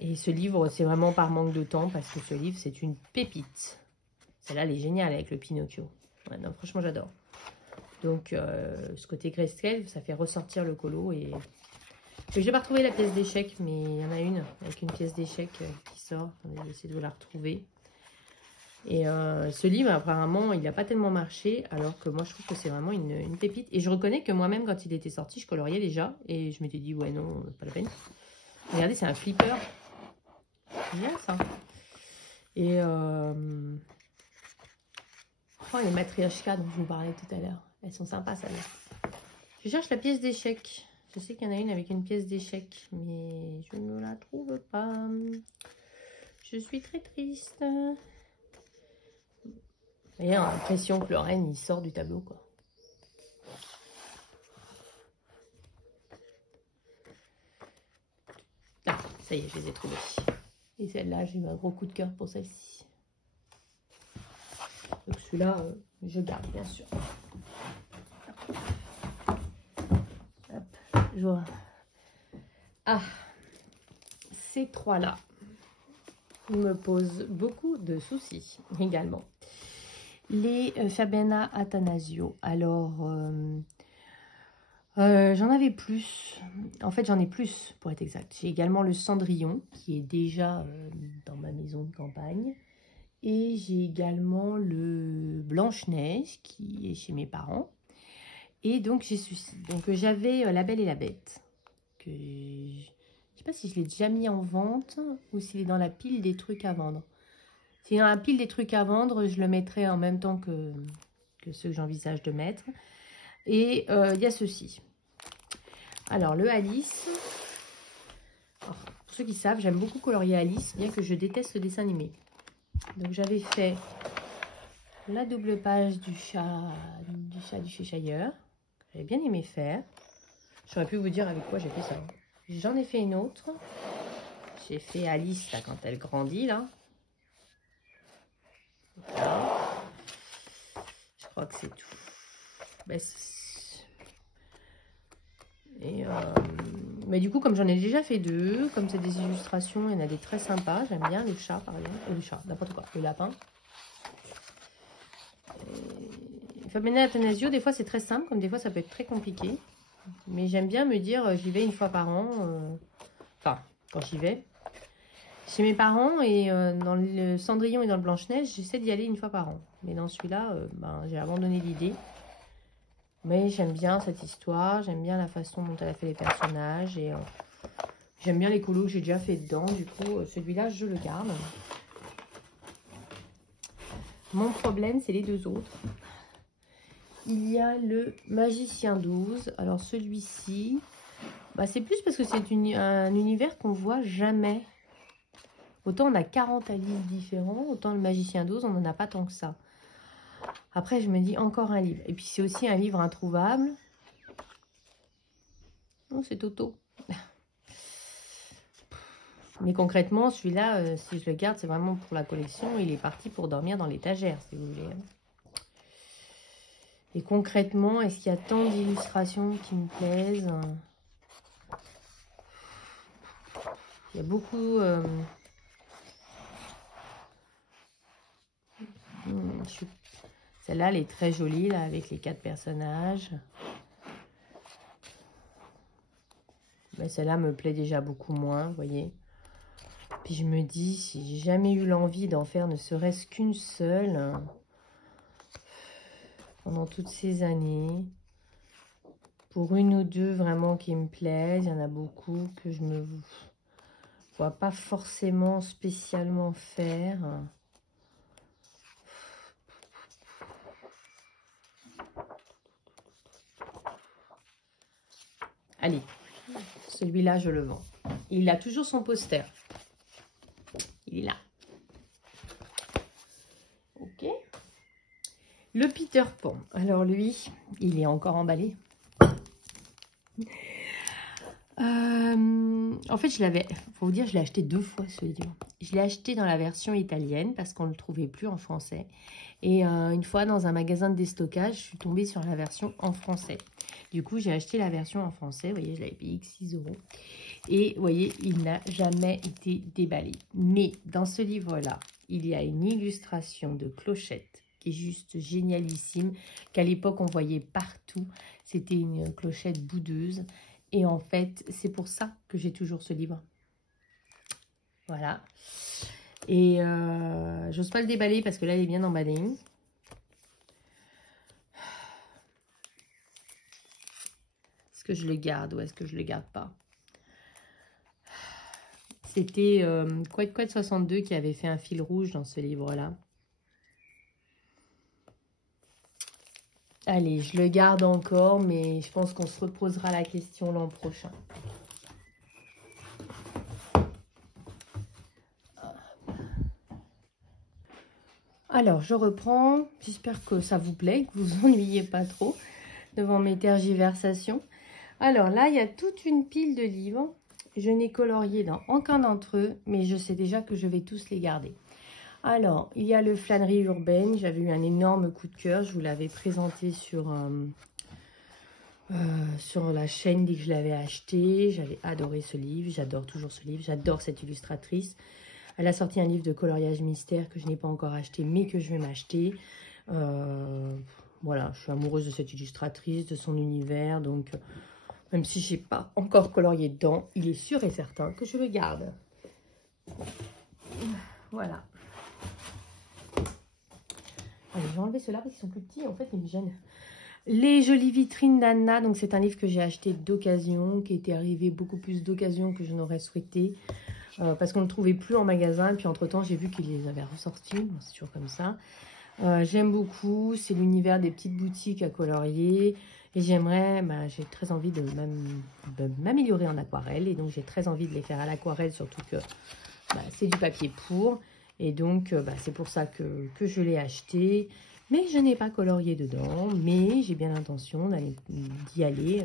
Et ce livre, c'est vraiment par manque de temps parce que ce livre, c'est une pépite. Celle-là, elle est géniale avec le Pinocchio. Ouais, non, franchement, j'adore. Donc, ce côté grayscale, ça fait ressortir le colo. Et je n'ai pas retrouvé la pièce d'échec, mais il y en a une avec une pièce d'échec qui sort. On va essayer de la retrouver. Et ce livre, apparemment, il n'a pas tellement marché, alors que moi, je trouve que c'est vraiment une pépite. Et je reconnais que moi-même, quand il était sorti, je coloriais déjà. Et je m'étais dit, ouais, non, pas la peine. Regardez, c'est un flipper. C'est bien, ça. Et oh, les matryoshkas dont je vous parlais tout à l'heure. Elles sont sympas, celles-là. Je cherche la pièce d'échec. Je sais qu'il y en a une avec une pièce d'échec, mais je ne la trouve pas. Je suis très triste. Et j'ai l'impression que le renne, il sort du tableau, quoi. Ah, ça y est, je les ai trouvées. Et celle-là, j'ai eu un gros coup de cœur pour celle-ci. Donc celui-là, je garde, bien sûr. Hop, je vois. Ah, ces trois-là me posent beaucoup de soucis également. Les Fabiana Attanasio. Alors, j'en avais plus. En fait, j'en ai plus, pour être exact. J'ai également le Cendrillon, qui est déjà dans ma maison de campagne. Et j'ai également le Blanche-Neige, qui est chez mes parents. Et donc, j'ai ceci. Donc, j'avais La Belle et la Bête. Que je ne sais pas si je l'ai déjà mis en vente ou s'il est dans la pile des trucs à vendre. Si dans la pile des trucs à vendre, je le mettrai en même temps que ceux que j'envisage de mettre. Et il y a ceci. Alors, le Alice. Alors, pour ceux qui savent, j'aime beaucoup colorier Alice, bien que je déteste le dessin animé. Donc, j'avais fait la double page du chat du Cheshire. J'avais bien aimé faire. J'aurais pu vous dire avec quoi j'ai fait ça. J'en ai fait une autre. J'ai fait Alice, là, quand elle grandit, là. Voilà. Je crois que c'est tout. Ben, mais du coup, comme j'en ai déjà fait deux, comme c'est des illustrations, il y en a des très sympas. J'aime bien le chat, par exemple. Le chat, n'importe quoi. Le lapin. Fabiana Attanasio, des fois, c'est très simple. Comme des fois, ça peut être très compliqué. Mais j'aime bien me dire, j'y vais une fois par an. Enfin, quand j'y vais. Chez mes parents et dans le Cendrillon et dans le Blanche-Neige, j'essaie d'y aller une fois par an. Mais dans celui-là, ben, j'ai abandonné l'idée. Mais j'aime bien cette histoire, j'aime bien la façon dont elle a fait les personnages. Et j'aime bien les colos que j'ai déjà fait dedans. Du coup, celui-là, je le garde. Mon problème, c'est les deux autres. Il y a le Magicien 12. Alors celui-ci, bah, c'est plus parce que c'est un univers qu'on voit jamais. Autant on a 40 Alice différents, autant le Magicien 12, on n'en a pas tant que ça. Après, je me dis encore un livre. Et puis, c'est aussi un livre introuvable. Oh, c'est Toto. Mais concrètement, celui-là, si je le garde, c'est vraiment pour la collection. Il est parti pour dormir dans l'étagère, si vous voulez. Et concrètement, est-ce qu'il y a tant d'illustrations qui me plaisent? Il y a beaucoup... Celle-là, elle est très jolie, là, avec les 4 personnages. Mais celle-là me plaît déjà beaucoup moins, vous voyez. Puis je me dis, si j'ai jamais eu l'envie d'en faire ne serait-ce qu'une seule, pendant toutes ces années, pour une ou deux vraiment qui me plaisent, il y en a beaucoup que je me vois pas forcément spécialement faire. Allez, celui-là, je le vends. Il a toujours son poster. Il est là. Ok. Le Peter Pan. Alors lui, il est encore emballé. En fait, je l'avais, faut vous dire, je l'ai acheté 2 fois ce livre. Je l'ai acheté dans la version italienne parce qu'on ne le trouvait plus en français. Et une fois dans un magasin de déstockage, je suis tombée sur la version en français. Du coup, j'ai acheté la version en français. Vous voyez, je l'avais payé 6 €. Et vous voyez, il n'a jamais été déballé. Mais dans ce livre-là, il y a une illustration de clochette qui est juste génialissime, qu'à l'époque, on voyait partout. C'était une clochette boudeuse. Et en fait, c'est pour ça que j'ai toujours ce livre. Voilà. Et j'ose pas le déballer parce que là, il est bien emballé. Est-ce que je le garde ou est-ce que je le garde pas? C'était Couette 62 qui avait fait un fil rouge dans ce livre-là. Allez, je le garde encore, mais je pense qu'on se reposera la question l'an prochain. Alors, je reprends. J'espère que ça vous plaît, que vous vous ennuyez pas trop devant mes tergiversations. Alors là, il y a toute une pile de livres. Je n'ai colorié dans aucun d'entre eux, mais je sais déjà que je vais tous les garder. Alors, il y a le Flânerie urbaine. J'avais eu un énorme coup de cœur. Je vous l'avais présenté sur la chaîne dès que je l'avais acheté. J'avais adoré ce livre. J'adore toujours ce livre. J'adore cette illustratrice. Elle a sorti un livre de coloriage mystère que je n'ai pas encore acheté, mais que je vais m'acheter. Voilà, je suis amoureuse de cette illustratrice, de son univers. Donc, même si je n'ai pas encore colorié dedans, il est sûr et certain que je le garde. Voilà. Allez, je vais enlever ceux-là parce qu'ils sont plus petits. En fait, ils me gênent. Les jolies vitrines d'Anna. Donc, c'est un livre que j'ai acheté d'occasion, qui était arrivé beaucoup plus d'occasion que je n'aurais souhaité. Parce qu'on ne le trouvait plus en magasin. Et puis, entre-temps, j'ai vu qu'ils les avaient ressortis. Bon, c'est toujours comme ça. J'aime beaucoup. C'est l'univers des petites boutiques à colorier. Et j'aimerais, j'ai très envie de m'améliorer en aquarelle. Et donc, j'ai très envie de les faire à l'aquarelle, surtout que c'est du papier pour. Et donc, c'est pour ça que je l'ai acheté. Mais je n'ai pas colorié dedans. Mais j'ai bien l'intention d'y aller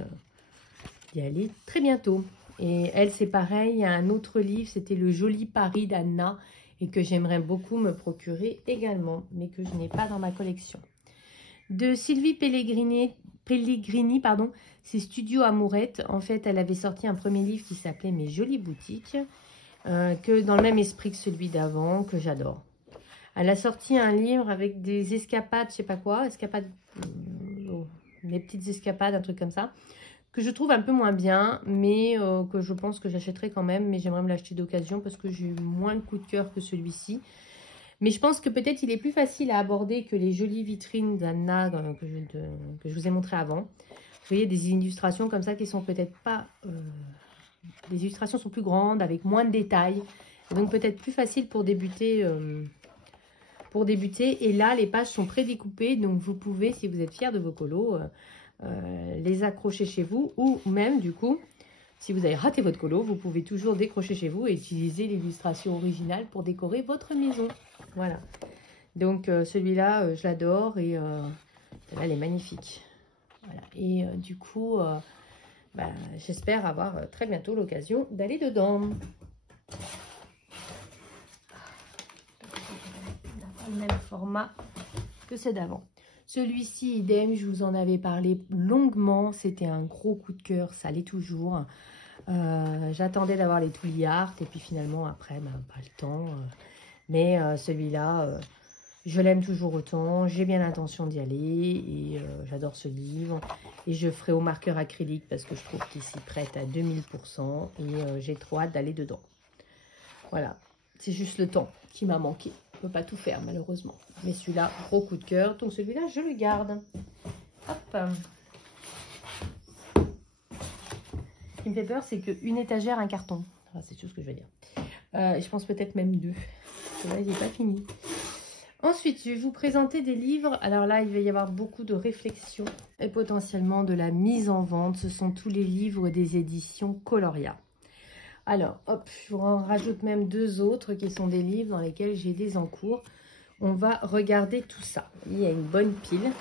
très bientôt. Et elle, c'est pareil. Il y a un autre livre, c'était Le Joli Paris d'Anna. Et que j'aimerais beaucoup me procurer également. Mais que je n'ai pas dans ma collection. De Sylvie Pellegrini, c'est Studio Amourette. En fait, elle avait sorti un premier livre qui s'appelait Mes Jolies Boutiques. Que dans le même esprit que celui d'avant, que j'adore. Elle a sorti un livre avec des escapades, je sais pas quoi, des petites escapades, un truc comme ça, que je trouve un peu moins bien, mais que je pense que j'achèterai quand même, mais j'aimerais me l'acheter d'occasion parce que j'ai eu moins de coup de cœur que celui-ci. Mais je pense que peut-être il est plus facile à aborder que les jolies vitrines d'Anna que je vous ai montré avant. Vous voyez, des illustrations comme ça qui sont peut-être pas... les illustrations sont plus grandes, avec moins de détails. Donc peut-être plus facile pour débuter. Et là, les pages sont prédécoupées. Donc vous pouvez, si vous êtes fiers de vos colos, les accrocher chez vous. Ou même, du coup, si vous avez raté votre colo, vous pouvez toujours décrocher chez vous et utiliser l'illustration originale pour décorer votre maison. Voilà. Donc celui-là, je l'adore. Et là, elle est magnifique. Voilà. Et du coup... j'espère avoir très bientôt l'occasion d'aller dedans. Il n'a pas le même format que ceux d'avant. Celui-ci, idem, je vous en avais parlé longuement. C'était un gros coup de cœur, ça l'est toujours. J'attendais d'avoir les Twilly Art et puis finalement, après, pas le temps. Mais celui-là... je l'aime toujours autant, j'ai bien l'intention d'y aller et j'adore ce livre. Et je ferai au marqueur acrylique parce que je trouve qu'il s'y prête à 2000% et j'ai trop hâte d'aller dedans. Voilà, c'est juste le temps qui m'a manqué. Je ne peux pas tout faire malheureusement. Mais celui-là, gros coup de cœur, donc celui-là, je le garde. Hop. Ce qui me fait peur, c'est qu'une étagère, un carton. Enfin, c'est tout ce que je veux dire. Je pense peut-être même deux. Celui-là, il n'est pas fini. Ensuite, je vais vous présenter des livres. Alors là, il va y avoir beaucoup de réflexions et potentiellement de la mise en vente. Ce sont tous les livres des éditions Coloria. Alors, hop, je vous en rajoute même deux autres qui sont des livres dans lesquels j'ai des encours. On va regarder tout ça. Il y a une bonne pile.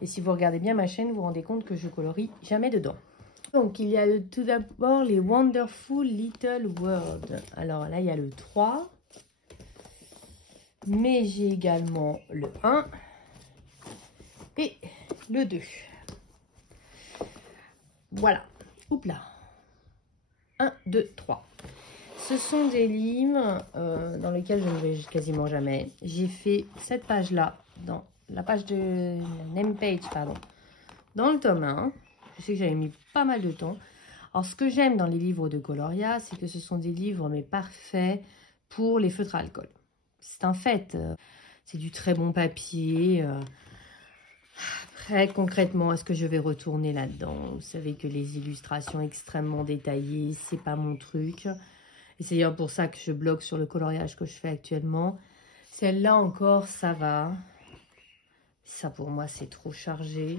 Et si vous regardez bien ma chaîne, vous vous rendez compte que je colorie jamais dedans. Donc, il y a tout d'abord les Wonderful Little World. Alors là, il y a le 3. Mais j'ai également le 1 et le 2. Voilà. Oups là. 1, 2, 3. Ce sont des livres dans lesquels je ne vais quasiment jamais. J'ai fait cette page-là, dans la page de la name page, pardon, dans le tome 1. Je sais que j'avais mis pas mal de temps. Alors, ce que j'aime dans les livres de Coloria, c'est que ce sont des livres mais parfaits pour les feutres à alcool. C'est un fait. C'est du très bon papier. Après, concrètement, est-ce que je vais retourner là-dedans? Vous savez que les illustrations extrêmement détaillées, c'est pas mon truc. Et c'est d'ailleurs pour ça que je bloque sur le coloriage que je fais actuellement. Celle-là encore, ça va. Ça, pour moi, c'est trop chargé.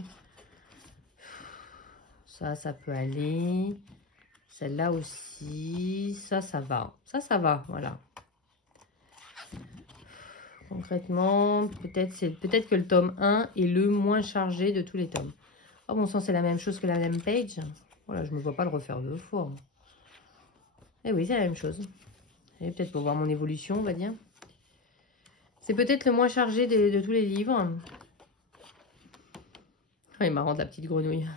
Ça peut aller. Celle-là aussi. Ça va. Ça va, voilà. Concrètement, peut-être que le tome 1 est le moins chargé de tous les tomes. Oh, bon sang, c'est la même chose que la même page. Voilà, je ne me vois pas le refaire 2 fois. Eh oui, c'est la même chose. Et peut-être pour voir mon évolution, on va dire. C'est peut-être le moins chargé de tous les livres. Oh, il est marrant, la petite grenouille.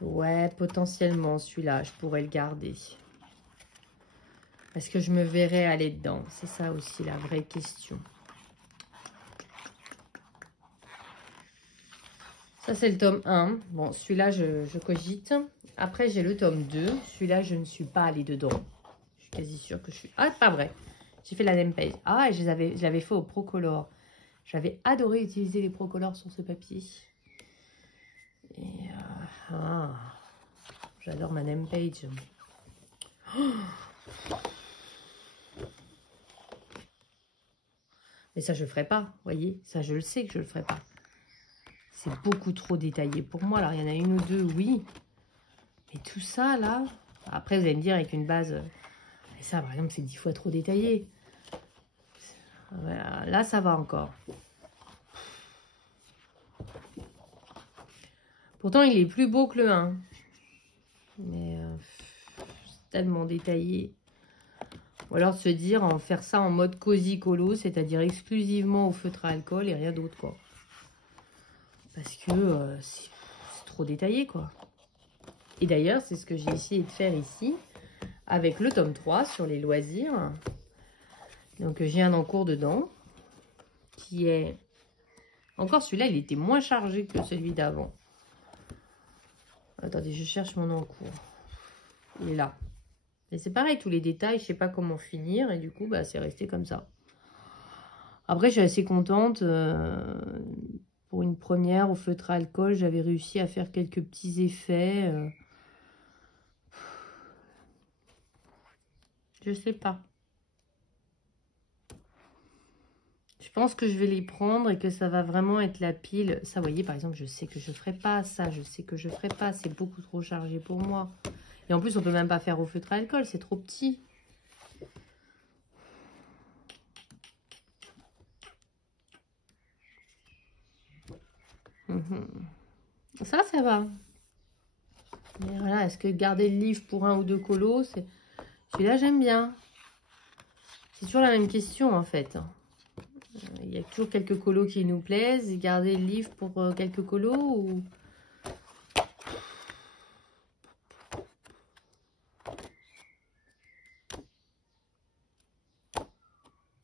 Ouais, potentiellement, celui-là, je pourrais le garder. Est-ce que je me verrais aller dedans? C'est ça aussi la vraie question. Ça, c'est le tome 1. Bon, celui-là, je cogite. Après, j'ai le tome 2. Celui-là, je ne suis pas allée dedans. Je suis quasi sûre que je suis... Ah, pas vrai. J'ai fait la même page. Ah, et je l'avais fait au Procolor. J'avais adoré utiliser les Procolor sur ce papier. Et j'adore ma name page. Oh, mais ça, je le ferai pas. Vous voyez, ça, je le sais que je le ferai pas. C'est beaucoup trop détaillé pour moi. Alors, il y en a une ou deux, oui. Mais tout ça, là... Après, vous allez me dire, avec une base... Et ça, par exemple, c'est 10 fois trop détaillé. Voilà, là, ça va encore. Pourtant, il est plus beau que le 1. Mais c'est tellement détaillé. Ou alors se dire, en faire ça en mode cosy colo, c'est-à-dire exclusivement au feutre à alcool et rien d'autre, quoi. Parce que c'est trop détaillé, quoi. Et d'ailleurs, c'est ce que j'ai essayé de faire ici, avec le tome 3 sur les loisirs. Donc, j'ai un encours dedans, qui est... Encore celui-là, il était moins chargé que celui d'avant. Attendez, je cherche mon encours. Il est là. Et c'est pareil, tous les détails, je sais pas comment finir. Et du coup, bah, c'est resté comme ça. Après, je suis assez contente. Pour une première, au feutre à alcool, j'avais réussi à faire quelques petits effets. Je sais pas. Je pense que je vais les prendre et que ça va vraiment être la pile. Ça, vous voyez, par exemple, je sais que je ne ferai pas ça. Je sais que je ne ferai pas. C'est beaucoup trop chargé pour moi. Et en plus, on ne peut même pas faire au feutre à alcool. C'est trop petit. Ça va. Mais voilà, est-ce que garder le livre pour 1 ou 2 colos, celui-là, j'aime bien. C'est toujours la même question, en fait. Il y a toujours quelques colos qui nous plaisent. Et garder le livre pour quelques colos ou...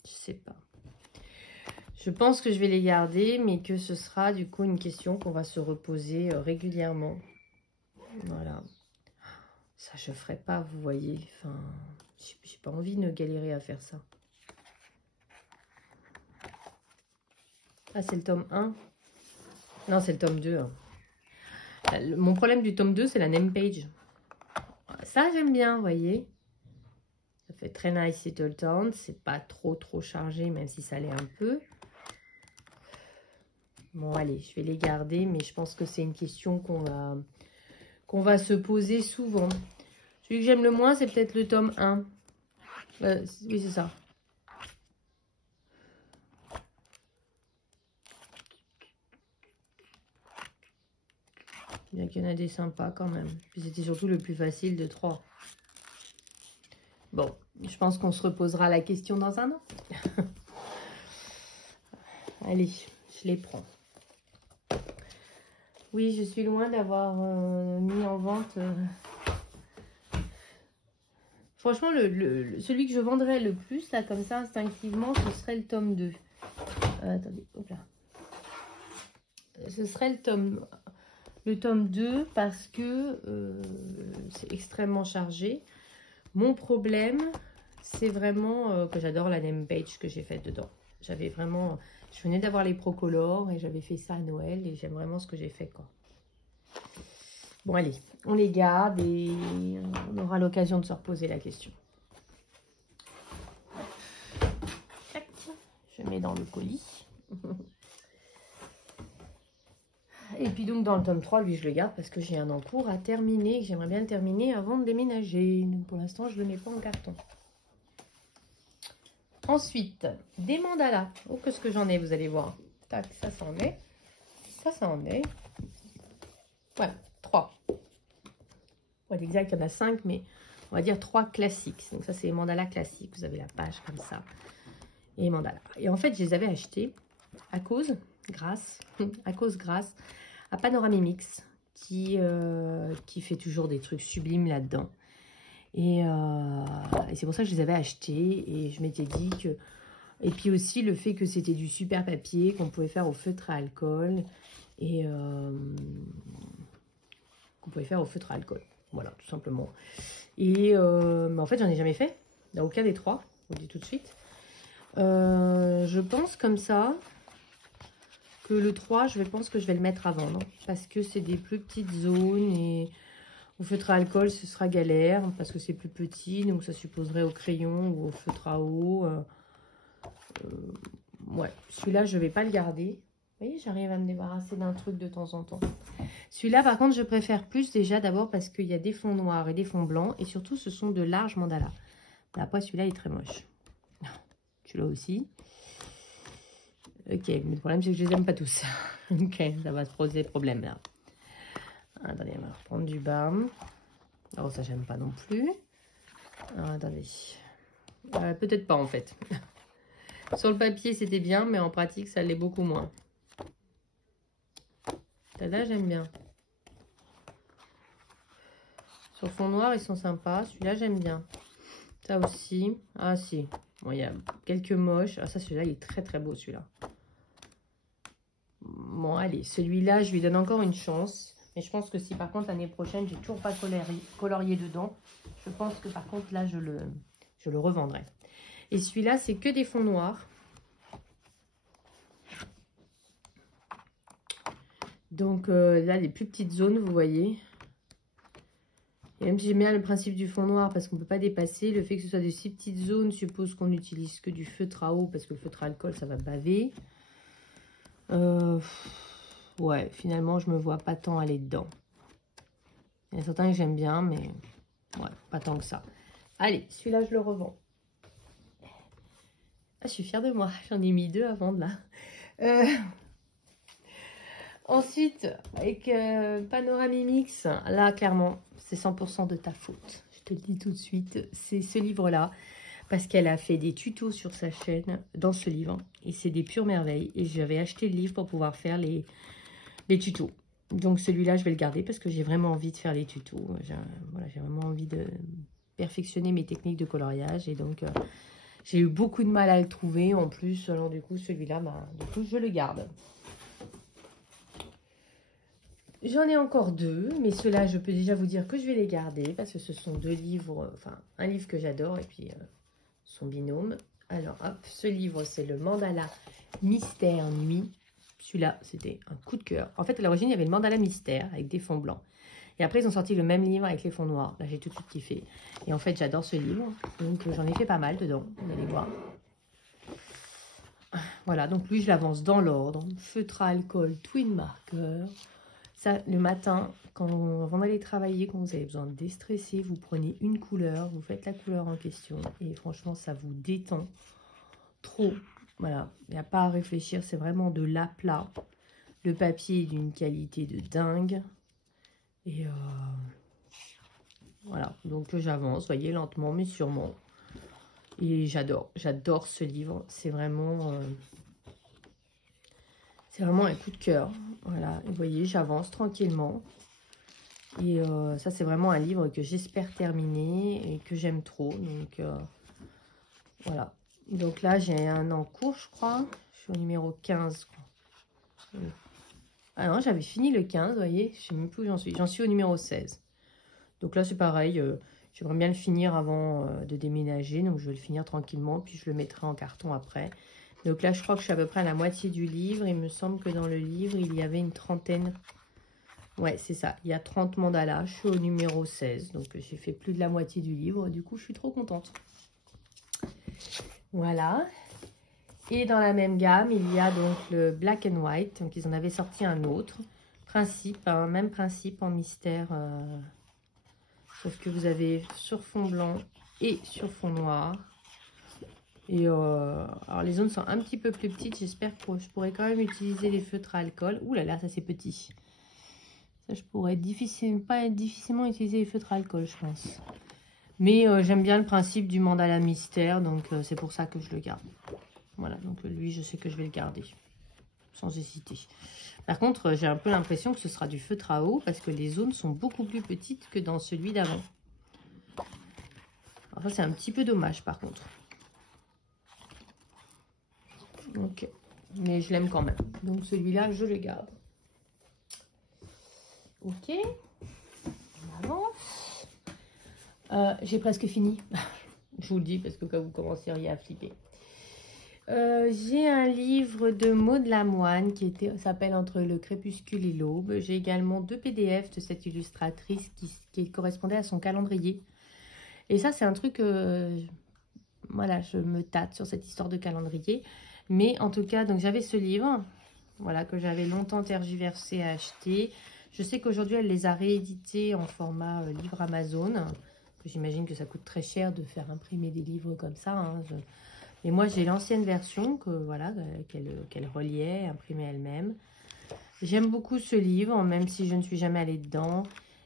Je sais pas. Je pense que je vais les garder, mais que ce sera du coup une question qu'on va se reposer régulièrement. Voilà. Ça, je ne ferai pas, vous voyez. Enfin, j'ai pas envie de galérer à faire ça. Ah, c'est le tome 1? Non, c'est le tome 2. Hein. Mon problème du tome 2, c'est la name page. Ça, j'aime bien, vous voyez. Ça fait très nice Little Town. C'est pas trop chargé, même si ça l'est un peu. Bon, allez, je vais les garder, mais je pense que c'est une question qu'on va se poser souvent. Celui que j'aime le moins, c'est peut-être le tome 1. Oui, c'est ça. Bien qu'il y en a des sympas quand même. Puis c'était surtout le plus facile de 3. Bon, je pense qu'on se reposera la question dans un an. Allez, je les prends. Oui, je suis loin d'avoir mis en vente. Franchement, celui que je vendrais le plus, là, comme ça, instinctivement, ce serait le tome 2. Attendez, hop là. Ce serait le tome 2 parce que c'est extrêmement chargé. Mon problème, c'est vraiment que j'adore la name page que j'ai faite dedans. J'avais vraiment... Je venais d'avoir les Procolor et j'avais fait ça à Noël et j'aime vraiment ce que j'ai fait, quoi. Bon, allez, on les garde et on aura l'occasion de se reposer la question. Je je mets dans le colis. Et puis donc dans le tome 3, lui je le garde parce que j'ai un encours à terminer. J'aimerais bien le terminer avant de déménager. Donc pour l'instant je ne le mets pas en carton. Ensuite, des mandalas. Oh, que ce que j'en ai, vous allez voir. Tac, ça en est. Ça en est. Voilà, 3. Pour être exact, il y en a 5, mais on va dire 3 classiques. Donc ça, c'est les mandalas classiques. Vous avez la page comme ça. Et les mandalas. Et en fait, je les avais achetés grâce à Panoramimix, qui fait toujours des trucs sublimes là-dedans. Et c'est pour ça que je les avais achetés. Et je m'étais dit que... Et puis aussi le fait que c'était du super papier qu'on pouvait faire au feutre à alcool. Et qu'on pouvait faire au feutre à alcool. Voilà, tout simplement. Et mais en fait, j'en ai jamais fait. Dans aucun des 3. Je vous le dis tout de suite. Je pense comme ça que le 3, je pense que je vais le mettre à vendre. Parce que c'est des plus petites zones et... Au feutre à alcool, ce sera galère parce que c'est plus petit, donc ça supposerait au crayon ou au feutre à eau. Ouais, celui-là, je ne vais pas le garder. Vous voyez, j'arrive à me débarrasser d'un truc de temps en temps. Celui-là, par contre, je préfère plus déjà d'abord parce qu'il y a des fonds noirs et des fonds blancs. Et surtout, ce sont de larges mandalas. Après, celui-là est très moche. Celui-là aussi. Ok, mais le problème, c'est que je les aime pas tous. Ok, ça va se poser problème là. Attendez, on va reprendre du bas. Oh, ça, j'aime pas non plus. Alors, attendez. Peut-être pas, en fait. Sur le papier, c'était bien, mais en pratique, ça l'est beaucoup moins. Celle-là, j'aime bien. Sur fond noir, ils sont sympas. Celui-là, j'aime bien. Ça aussi. Ah, si. Bon, il y a quelques moches. Ah, ça, celui-là, il est très, très beau, celui-là. Bon, allez. Celui-là, je lui donne encore une chance. Mais je pense que si par contre l'année prochaine, j'ai toujours pas colorié dedans, je pense que par contre là, je le revendrai. Et celui-là, c'est que des fonds noirs. Donc là, les plus petites zones, vous voyez. Et même si j'aime bien le principe du fond noir parce qu'on ne peut pas dépasser, le fait que ce soit de si petites zones suppose qu'on n'utilise que du feutre à eau parce que le feutre à alcool, ça va baver. Ouais, finalement, je me vois pas tant aller dedans. Il y a certains que j'aime bien, mais ouais, pas tant que ça. Allez, celui-là, je le revends. Ah, je suis fière de moi. J'en ai mis 2 à vendre, là. Ensuite, avec Panoramimix, là, clairement, c'est 100% de ta faute. Je te le dis tout de suite. C'est ce livre-là, parce qu'elle a fait des tutos sur sa chaîne dans ce livre. Et c'est des pures merveilles. Et j'avais acheté le livre pour pouvoir faire les tutos. Donc celui-là, je vais le garder parce que j'ai vraiment envie de faire les tutos. Voilà, j'ai vraiment envie de perfectionner mes techniques de coloriage. Et donc, j'ai eu beaucoup de mal à le trouver. En plus, alors du coup, celui-là, du coup, je le garde. J'en ai encore 2, mais ceux-là, je peux déjà vous dire que je vais les garder parce que ce sont 2 livres, enfin, un livre que j'adore et puis son binôme. Alors, hop, ce livre, c'est le Mandala Mystère Nuit. Celui-là, c'était un coup de cœur. En fait, à l'origine, il y avait le Mandala Mystère avec des fonds blancs. Et après, ils ont sorti le même livre avec les fonds noirs. Là, j'ai tout de suite kiffé. Et en fait, j'adore ce livre. Donc, j'en ai fait pas mal dedans. Vous allez voir. Voilà, donc lui, je l'avance dans l'ordre. Feutre à alcool, twin marker. Ça, le matin, avant d'aller travailler, quand vous avez besoin de déstresser, vous prenez une couleur, vous faites la couleur en question. Et franchement, ça vous détend trop. Voilà, il n'y a pas à réfléchir, c'est vraiment de l'aplat. Le papier est d'une qualité de dingue. Et voilà, donc j'avance, voyez, lentement mais sûrement. Et j'adore ce livre. C'est vraiment un coup de cœur. Voilà, et vous voyez, j'avance tranquillement. Et ça, c'est vraiment un livre que j'espère terminer et que j'aime trop. Donc, voilà. Donc là, j'ai un en cours, je crois. Je suis au numéro 15. Ah non, j'avais fini le 15, vous voyez. Je ne sais même plus où j'en suis. J'en suis au numéro 16. Donc là, c'est pareil. J'aimerais bien le finir avant de déménager. Donc, je vais le finir tranquillement. Puis, je le mettrai en carton après. Donc là, je crois que je suis à peu près à la moitié du livre. Il me semble que dans le livre, il y avait une trentaine. Ouais, c'est ça. Il y a 30 mandalas. Je suis au numéro 16. Donc, j'ai fait plus de la moitié du livre. Du coup, je suis trop contente. Voilà. Et dans la même gamme, il y a donc le Black and White. Donc, ils en avaient sorti un autre. Principe, hein, même principe en mystère. Sauf que vous avez sur fond blanc et sur fond noir. Et alors, les zones sont un petit peu plus petites. J'espère que je pourrais quand même utiliser les feutres à alcool. Ouh là là, ça c'est petit. Ça, je pourrais difficilement utiliser les feutres à alcool, je pense. Mais j'aime bien le principe du mandala mystère. Donc, c'est pour ça que je le garde. Voilà, donc lui, je sais que je vais le garder, sans hésiter. Par contre, j'ai un peu l'impression que ce sera du feutre à eau, parce que les zones sont beaucoup plus petites que dans celui d'avant. Alors ça, c'est un petit peu dommage, par contre. Ok, mais je l'aime quand même. Donc celui-là, je le garde. Ok, on avance. J'ai presque fini. Je vous le dis, parce que quand vous commenceriez à flipper. J'ai un livre de Maud Lamoine qui s'appelle Entre le crépuscule et l'aube. J'ai également 2 PDF de cette illustratrice qui correspondait à son calendrier. Et ça, c'est un truc, voilà, je me tâte sur cette histoire de calendrier. Mais en tout cas, donc j'avais ce livre, voilà, que j'avais longtemps tergiversé à acheter. Je sais qu'aujourd'hui, elle les a réédités en format livre Amazon. J'imagine que ça coûte très cher de faire imprimer des livres comme ça, hein. Et moi, j'ai l'ancienne version que voilà, qu'elle reliait, imprimait elle-même. J'aime beaucoup ce livre, même si je ne suis jamais allée dedans.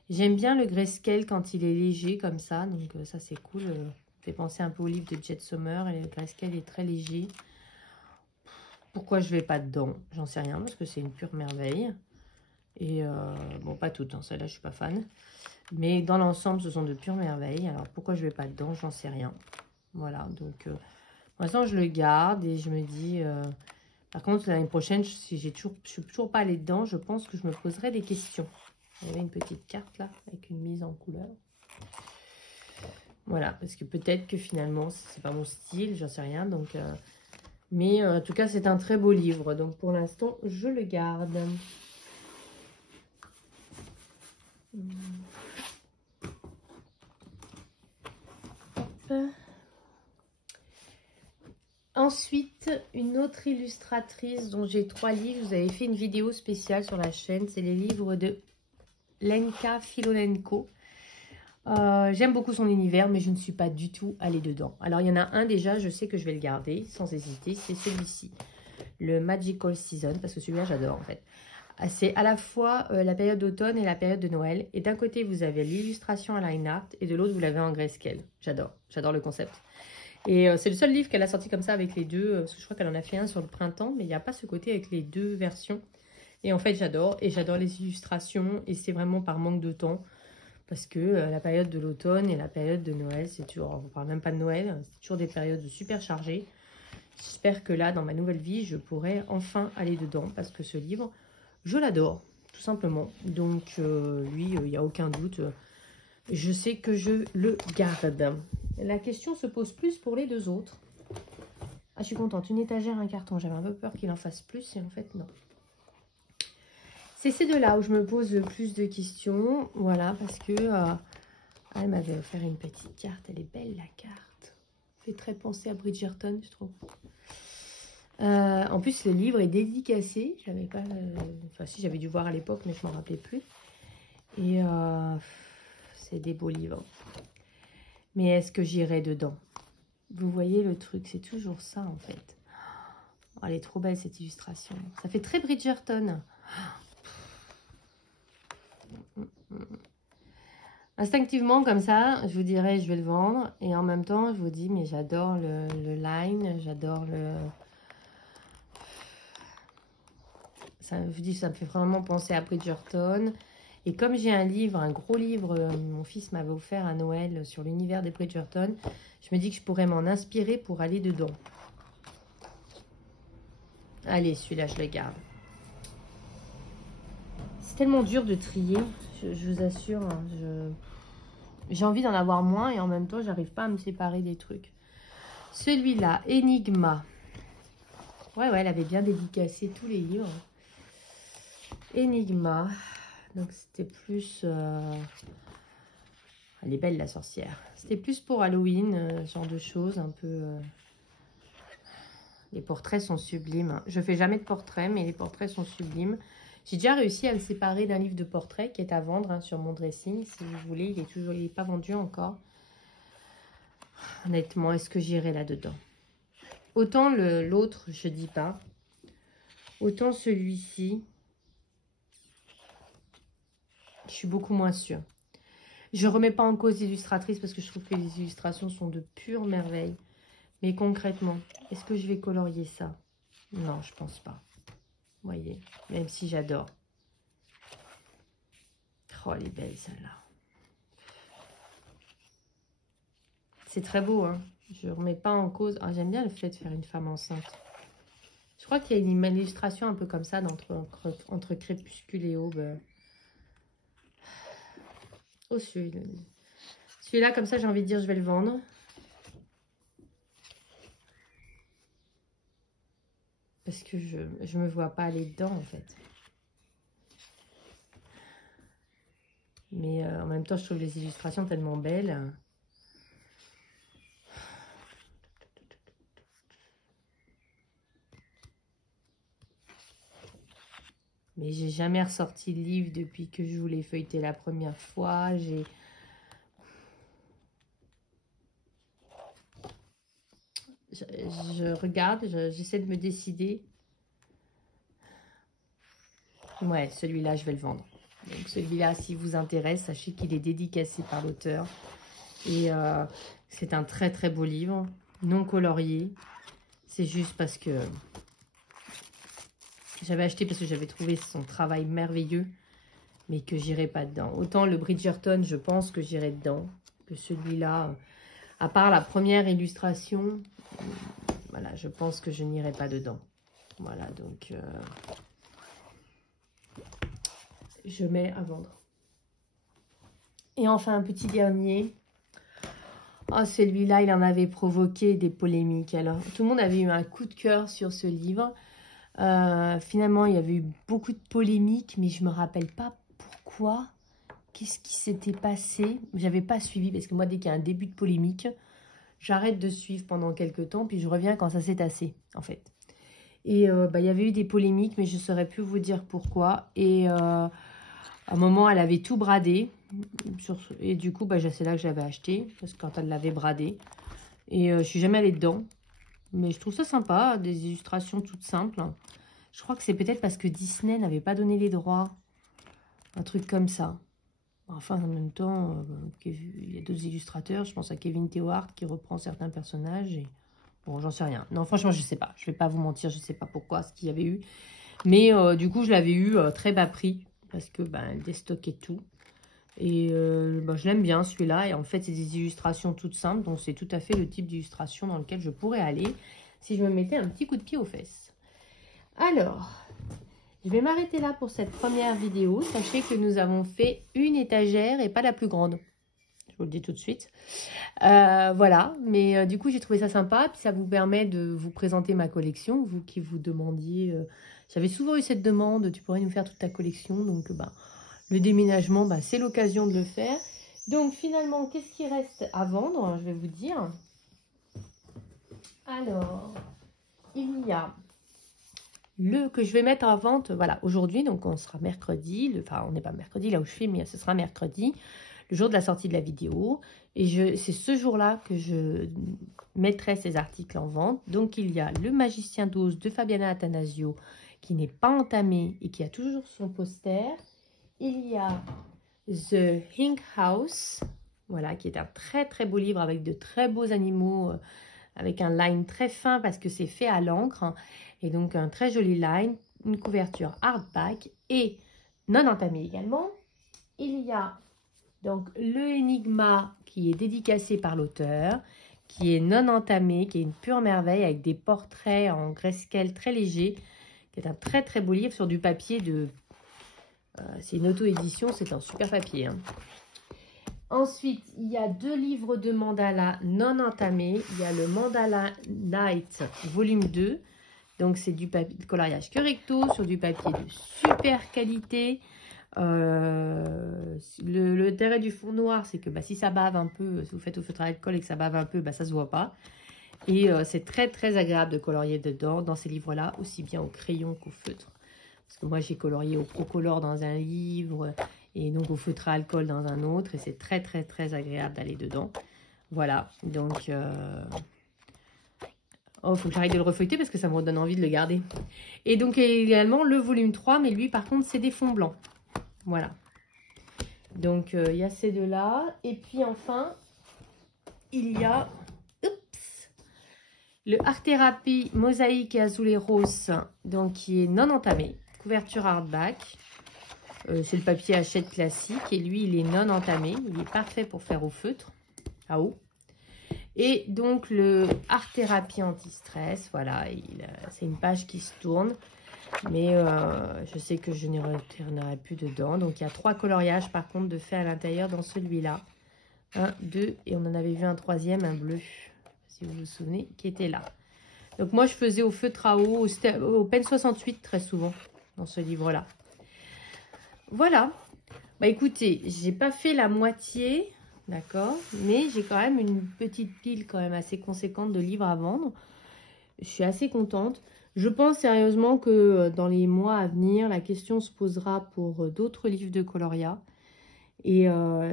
J'aime bien le grayscale quand il est léger comme ça. Donc ça, c'est cool. Ça fait penser un peu au livre de Jet Sommer. Et le grayscale est très léger. Pourquoi je ne vais pas dedans? J'en sais rien, parce que c'est une pure merveille. Et bon, pas toutes, hein, celle-là, je ne suis pas fan. Mais dans l'ensemble, ce sont de pures merveilles. Alors, pourquoi je ne vais pas dedans? J'en sais rien. Voilà, donc... pour l'instant, je le garde et je me dis... par contre, l'année prochaine, si je suis toujours pas allée dedans, je pense que je me poserai des questions. Il y avait une petite carte là, avec une mise en couleur. Voilà, parce que peut-être que finalement, c'est pas mon style, j'en sais rien. Donc, mais en tout cas, c'est un très beau livre. Donc, pour l'instant, je le garde. Hop. Ensuite, une autre illustratrice dont j'ai 3 livres. Vous avez fait une vidéo spéciale sur la chaîne. C'est les livres de Lenka Filolenko. J'aime beaucoup son univers, mais je ne suis pas du tout allée dedans. Alors, il y en a un déjà, je sais que je vais le garder, sans hésiter. C'est celui-ci, le Magical Season, parce que celui-là, j'adore en fait. C'est à la fois la période d'automne et la période de Noël. Et d'un côté, vous avez l'illustration à line art, et de l'autre, vous l'avez en grayscale. J'adore le concept. Et c'est le seul livre qu'elle a sorti comme ça avec les deux, parce que je crois qu'elle en a fait un sur le printemps, mais il n'y a pas ce côté avec les deux versions. Et en fait, j'adore les illustrations, et c'est vraiment par manque de temps, parce que la période de l'automne et la période de Noël, c'est toujours, on ne parle même pas de Noël, c'est toujours des périodes super chargées. J'espère que là, dans ma nouvelle vie, je pourrai enfin aller dedans, parce que ce livre, je l'adore, tout simplement. Donc, lui, il n'y a aucun doute, je sais que je le garde. La question se pose plus pour les deux autres. Ah, je suis contente. Une étagère, un carton. J'avais un peu peur qu'il en fasse plus. Et en fait, non. C'est ces deux-là où je me pose plus de questions. Voilà, parce que elle m'avait offert une petite carte. Elle est belle, la carte. Fait très penser à Bridgerton, je trouve. En plus, le livre est dédicacé. J'avais pas... Enfin, si, j'avais dû voir à l'époque, mais je ne m'en rappelais plus. Et c'est des beaux livres. Mais est-ce que j'irai dedans? Vous voyez le truc, c'est toujours ça en fait. Oh, elle est trop belle cette illustration. Ça fait très Bridgerton. Instinctivement comme ça, je vous dirais je vais le vendre. Et en même temps, je vous dis, mais j'adore le line, j'adore le... Ça, je vous dis, ça me fait vraiment penser à Bridgerton. Et comme j'ai un livre, un gros livre, mon fils m'avait offert à Noël sur l'univers des Bridgerton, je me dis que je pourrais m'en inspirer pour aller dedans. Allez, celui-là, je le garde. C'est tellement dur de trier, je vous assure. Hein, j'ai envie d'en avoir moins et en même temps, j'arrive pas à me séparer des trucs. Celui-là, Enigma. Ouais, elle avait bien dédicacé tous les livres. Enigma. Donc, c'était plus... Elle est belle, la sorcière. C'était plus pour Halloween, ce genre de choses, un peu... les portraits sont sublimes. Je fais jamais de portraits, mais les portraits sont sublimes. J'ai déjà réussi à me séparer d'un livre de portraits qui est à vendre hein, sur mon dressing. Si vous voulez, il est pas vendu encore. Honnêtement, est-ce que j'irai là-dedans? Autant l'autre, je dis pas. Autant celui-ci, je suis beaucoup moins sûre. Je ne remets pas en cause l'illustratrice parce que je trouve que les illustrations sont de pure merveille. Mais concrètement, est-ce que je vais colorier ça? Non, je pense pas. Vous voyez, même si j'adore. Oh, elle est belle celle-là. C'est très beau, hein. Je ne remets pas en cause. Ah, j'aime bien le fait de faire une femme enceinte. Je crois qu'il y a une illustration un peu comme ça entre crépuscule et aube. Oh, celui-là, comme ça, j'ai envie de dire, je vais le vendre. Parce que je ne me vois pas aller dedans, en fait. Mais en même temps, je trouve les illustrations tellement belles. Mais j'ai jamais ressorti le livre depuis que je voulais feuilleter la première fois. Je regarde, j'essaie de me décider. Ouais, celui-là, je vais le vendre. Donc celui-là, s'il vous intéresse, sachez qu'il est dédicacé par l'auteur. Et c'est un très très beau livre, non colorié. C'est juste parce que j'avais acheté parce que j'avais trouvé son travail merveilleux, mais que j'irai pas dedans. Autant le Bridgerton, je pense que j'irai dedans, que celui-là, à part la première illustration, voilà, je pense que je n'irai pas dedans. Voilà, donc je mets à vendre. Et enfin, un petit dernier. Oh, celui-là, il en avait provoqué des polémiques. Alors, tout le monde avait eu un coup de cœur sur ce livre. Finalement, il y avait eu beaucoup de polémiques, mais je ne me rappelle pas pourquoi. Qu'est-ce qui s'était passé? J'avais pas suivi, parce que moi, dès qu'il y a un début de polémique, j'arrête de suivre pendant quelques temps, puis je reviens quand ça s'est tassé, en fait. Et il y avait eu des polémiques, mais je ne saurais plus vous dire pourquoi. Et à un moment, elle avait tout bradé. Et du coup, c'est là que j'avais acheté, parce que quand elle l'avait bradé. Et je suis jamais allée dedans. Mais je trouve ça sympa, des illustrations toutes simples. Je crois que c'est peut-être parce que Disney n'avait pas donné les droits. Un truc comme ça. Enfin, en même temps, il y a d'autres illustrateurs. Je pense à Kevin Tewart qui reprend certains personnages. Et... bon, j'en sais rien. Non, franchement, je sais pas. Je vais pas vous mentir, je sais pas pourquoi, ce qu'il y avait eu. Mais du coup, je l'avais eu très bas prix. Parce que elle déstockait tout. Et je l'aime bien celui-là. Et en fait, c'est des illustrations toutes simples. Donc, c'est tout à fait le type d'illustration dans lequel je pourrais aller si je me mettais un petit coup de pied aux fesses. Alors, je vais m'arrêter là pour cette première vidéo. Sachez que nous avons fait une étagère et pas la plus grande. Je vous le dis tout de suite. Voilà. Mais du coup, j'ai trouvé ça sympa. Puis ça vous permet de vous présenter ma collection. Vous qui vous demandiez... j'avais souvent eu cette demande. Tu pourrais nous faire toute ta collection. Donc, le déménagement, c'est l'occasion de le faire. Donc, finalement, qu'est-ce qui reste à vendre? Je vais vous dire. Alors, il y a le que je vais mettre à vente, voilà, aujourd'hui. Donc, on sera mercredi. Enfin, on n'est pas mercredi là où je suis, mais ce sera mercredi, le jour de la sortie de la vidéo. Et c'est ce jour-là que je mettrai ces articles en vente. Donc, il y a le Magicien d'Oz de Fabiana Attanasio, qui n'est pas entamé et qui a toujours son poster. Il y a The Ink House, voilà, qui est un très très beau livre avec de très beaux animaux, avec un line très fin parce que c'est fait à l'encre. Et donc un très joli line, une couverture hardback et non entamée également. Il y a donc le Enigma qui est dédicacé par l'auteur, qui est non entamé, qui est une pure merveille avec des portraits en grayscale très légers, qui est un très très beau livre sur du papier de... c'est une auto-édition, c'est un super papier. Hein. Ensuite, il y a 2 livres de mandala non entamés. Il y a le Mandala Night volume 2. Donc, c'est du papier de coloriage que recto sur du papier de super qualité. L'intérêt du fond noir, c'est que si ça bave un peu, si vous faites au feutre à alcool et que ça bave un peu, ça se voit pas. Et c'est très très agréable de colorier dedans, dans ces livres-là, aussi bien au crayon qu'au feutre. Parce que moi j'ai colorié au Procolor dans un livre, et donc au feutre à alcool dans un autre, et c'est très très très agréable d'aller dedans. Voilà, donc... Oh, il faut que j'arrête de le refeuilleter parce que ça me redonne envie de le garder. Et donc également le volume 3, mais lui par contre c'est des fonds blancs. Voilà. Donc il y a ces deux-là. Et puis enfin, il y a le Art Therapy Mosaïque et Azuleros, donc qui est non entamé. Couverture hardback. C'est le papier Hachette classique. Et lui, il est non entamé. Il est parfait pour faire au feutre, à eau. Et donc le Art Thérapie Anti-Stress, voilà, c'est une page qui se tourne, mais je sais que je n'y retournerai plus dedans. Donc il y a 3 coloriages par contre de fait à l'intérieur dans celui-là. 1, 2, et on en avait vu un troisième, un bleu, si vous vous souvenez, qui était là. Donc moi je faisais au feutre à eau, au pen 68 très souvent, dans ce livre-là. Voilà. Bah écoutez, j'ai pas fait la moitié... D'accord, mais j'ai quand même une petite pile quand même assez conséquente de livres à vendre. Je suis assez contente. Je pense sérieusement que dans les mois à venir, la question se posera pour d'autres livres de coloria. Et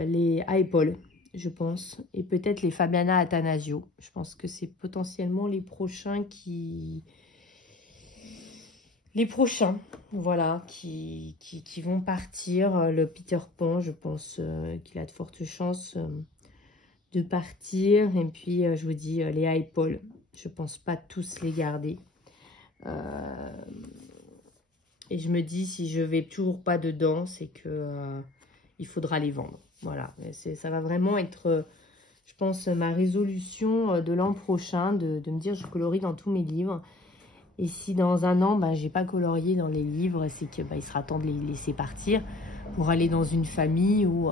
les iPol, je pense. Et peut-être les Fabiana Attanasio. Je pense que c'est potentiellement les prochains qui... Les prochains, voilà, qui vont partir. Le Peter Pan, je pense qu'il a de fortes chances de partir. Et puis, je vous dis, les iPol, je pense pas tous les garder. Et je me dis, si je vais toujours pas dedans, c'est que il faudra les vendre. Voilà, ça va vraiment être, je pense, ma résolution de l'an prochain, de me dire, je colorie dans tous mes livres. Et si dans un an, j'ai pas colorié dans les livres, c'est que il sera temps de les laisser partir pour aller dans une famille où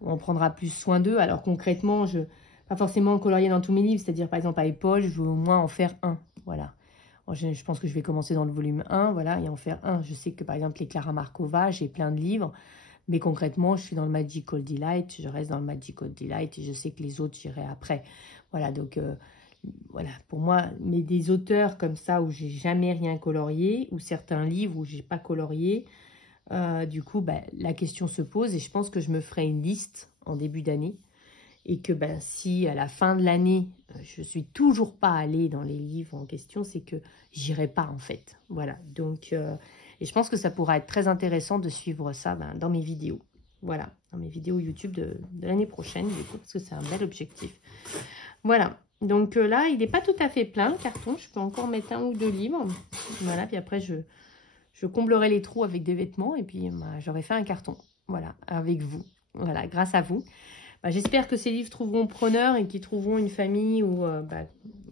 on prendra plus soin d'eux. Alors concrètement, pas forcément colorier dans tous mes livres, c'est-à-dire par exemple à Paul, je veux au moins en faire un. Voilà. Je pense que je vais commencer dans le volume 1, voilà, et en faire un. Je sais que par exemple les Clara Markova, j'ai plein de livres, mais concrètement, je suis dans le Magical Delight, je reste dans le Magical Delight et je sais que les autres, j'irai après. Voilà, donc... voilà, pour moi, mais des auteurs comme ça où j'ai jamais rien colorié, ou certains livres où j'ai pas colorié, du coup, la question se pose et je pense que je me ferai une liste en début d'année et que si à la fin de l'année, je suis toujours pas allée dans les livres en question, c'est que j'irai pas en fait. Voilà, donc, et je pense que ça pourra être très intéressant de suivre ça dans mes vidéos. Voilà, dans mes vidéos YouTube de l'année prochaine, du coup, parce que c'est un bel objectif. Voilà. Donc là, il n'est pas tout à fait plein, le carton. Je peux encore mettre 1 ou 2 livres. Voilà, puis après, je comblerai les trous avec des vêtements. Et puis, j'aurai fait un carton. Voilà, avec vous. Voilà, grâce à vous. J'espère que ces livres trouveront preneur et qu'ils trouveront une famille où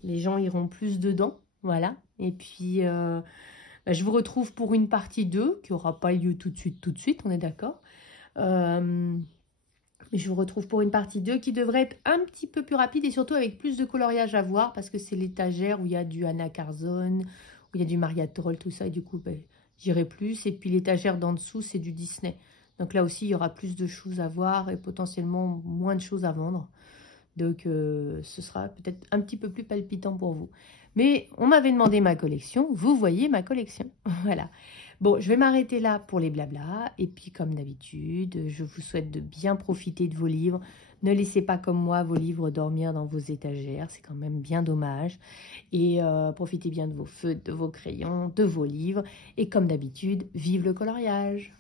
les gens iront plus dedans. Voilà. Et puis, je vous retrouve pour une partie 2 qui n'aura pas lieu tout de suite, on est d'accord. Je vous retrouve pour une partie 2 qui devrait être un petit peu plus rapide et surtout avec plus de coloriage à voir parce que c'est l'étagère où il y a du Anna Carzon, où il y a du Maria Troll, tout ça. Et du coup, j'irai plus. Et puis l'étagère d'en dessous, c'est du Disney. Donc là aussi, il y aura plus de choses à voir et potentiellement moins de choses à vendre. Donc ce sera peut-être un petit peu plus palpitant pour vous. Mais on m'avait demandé ma collection. Vous voyez ma collection. Voilà. Bon, je vais m'arrêter là pour les blablas. Et puis, comme d'habitude, je vous souhaite de bien profiter de vos livres. Ne laissez pas, comme moi, vos livres dormir dans vos étagères. C'est quand même bien dommage. Et profitez bien de vos feutres, de vos crayons, de vos livres. Et comme d'habitude, vive le coloriage!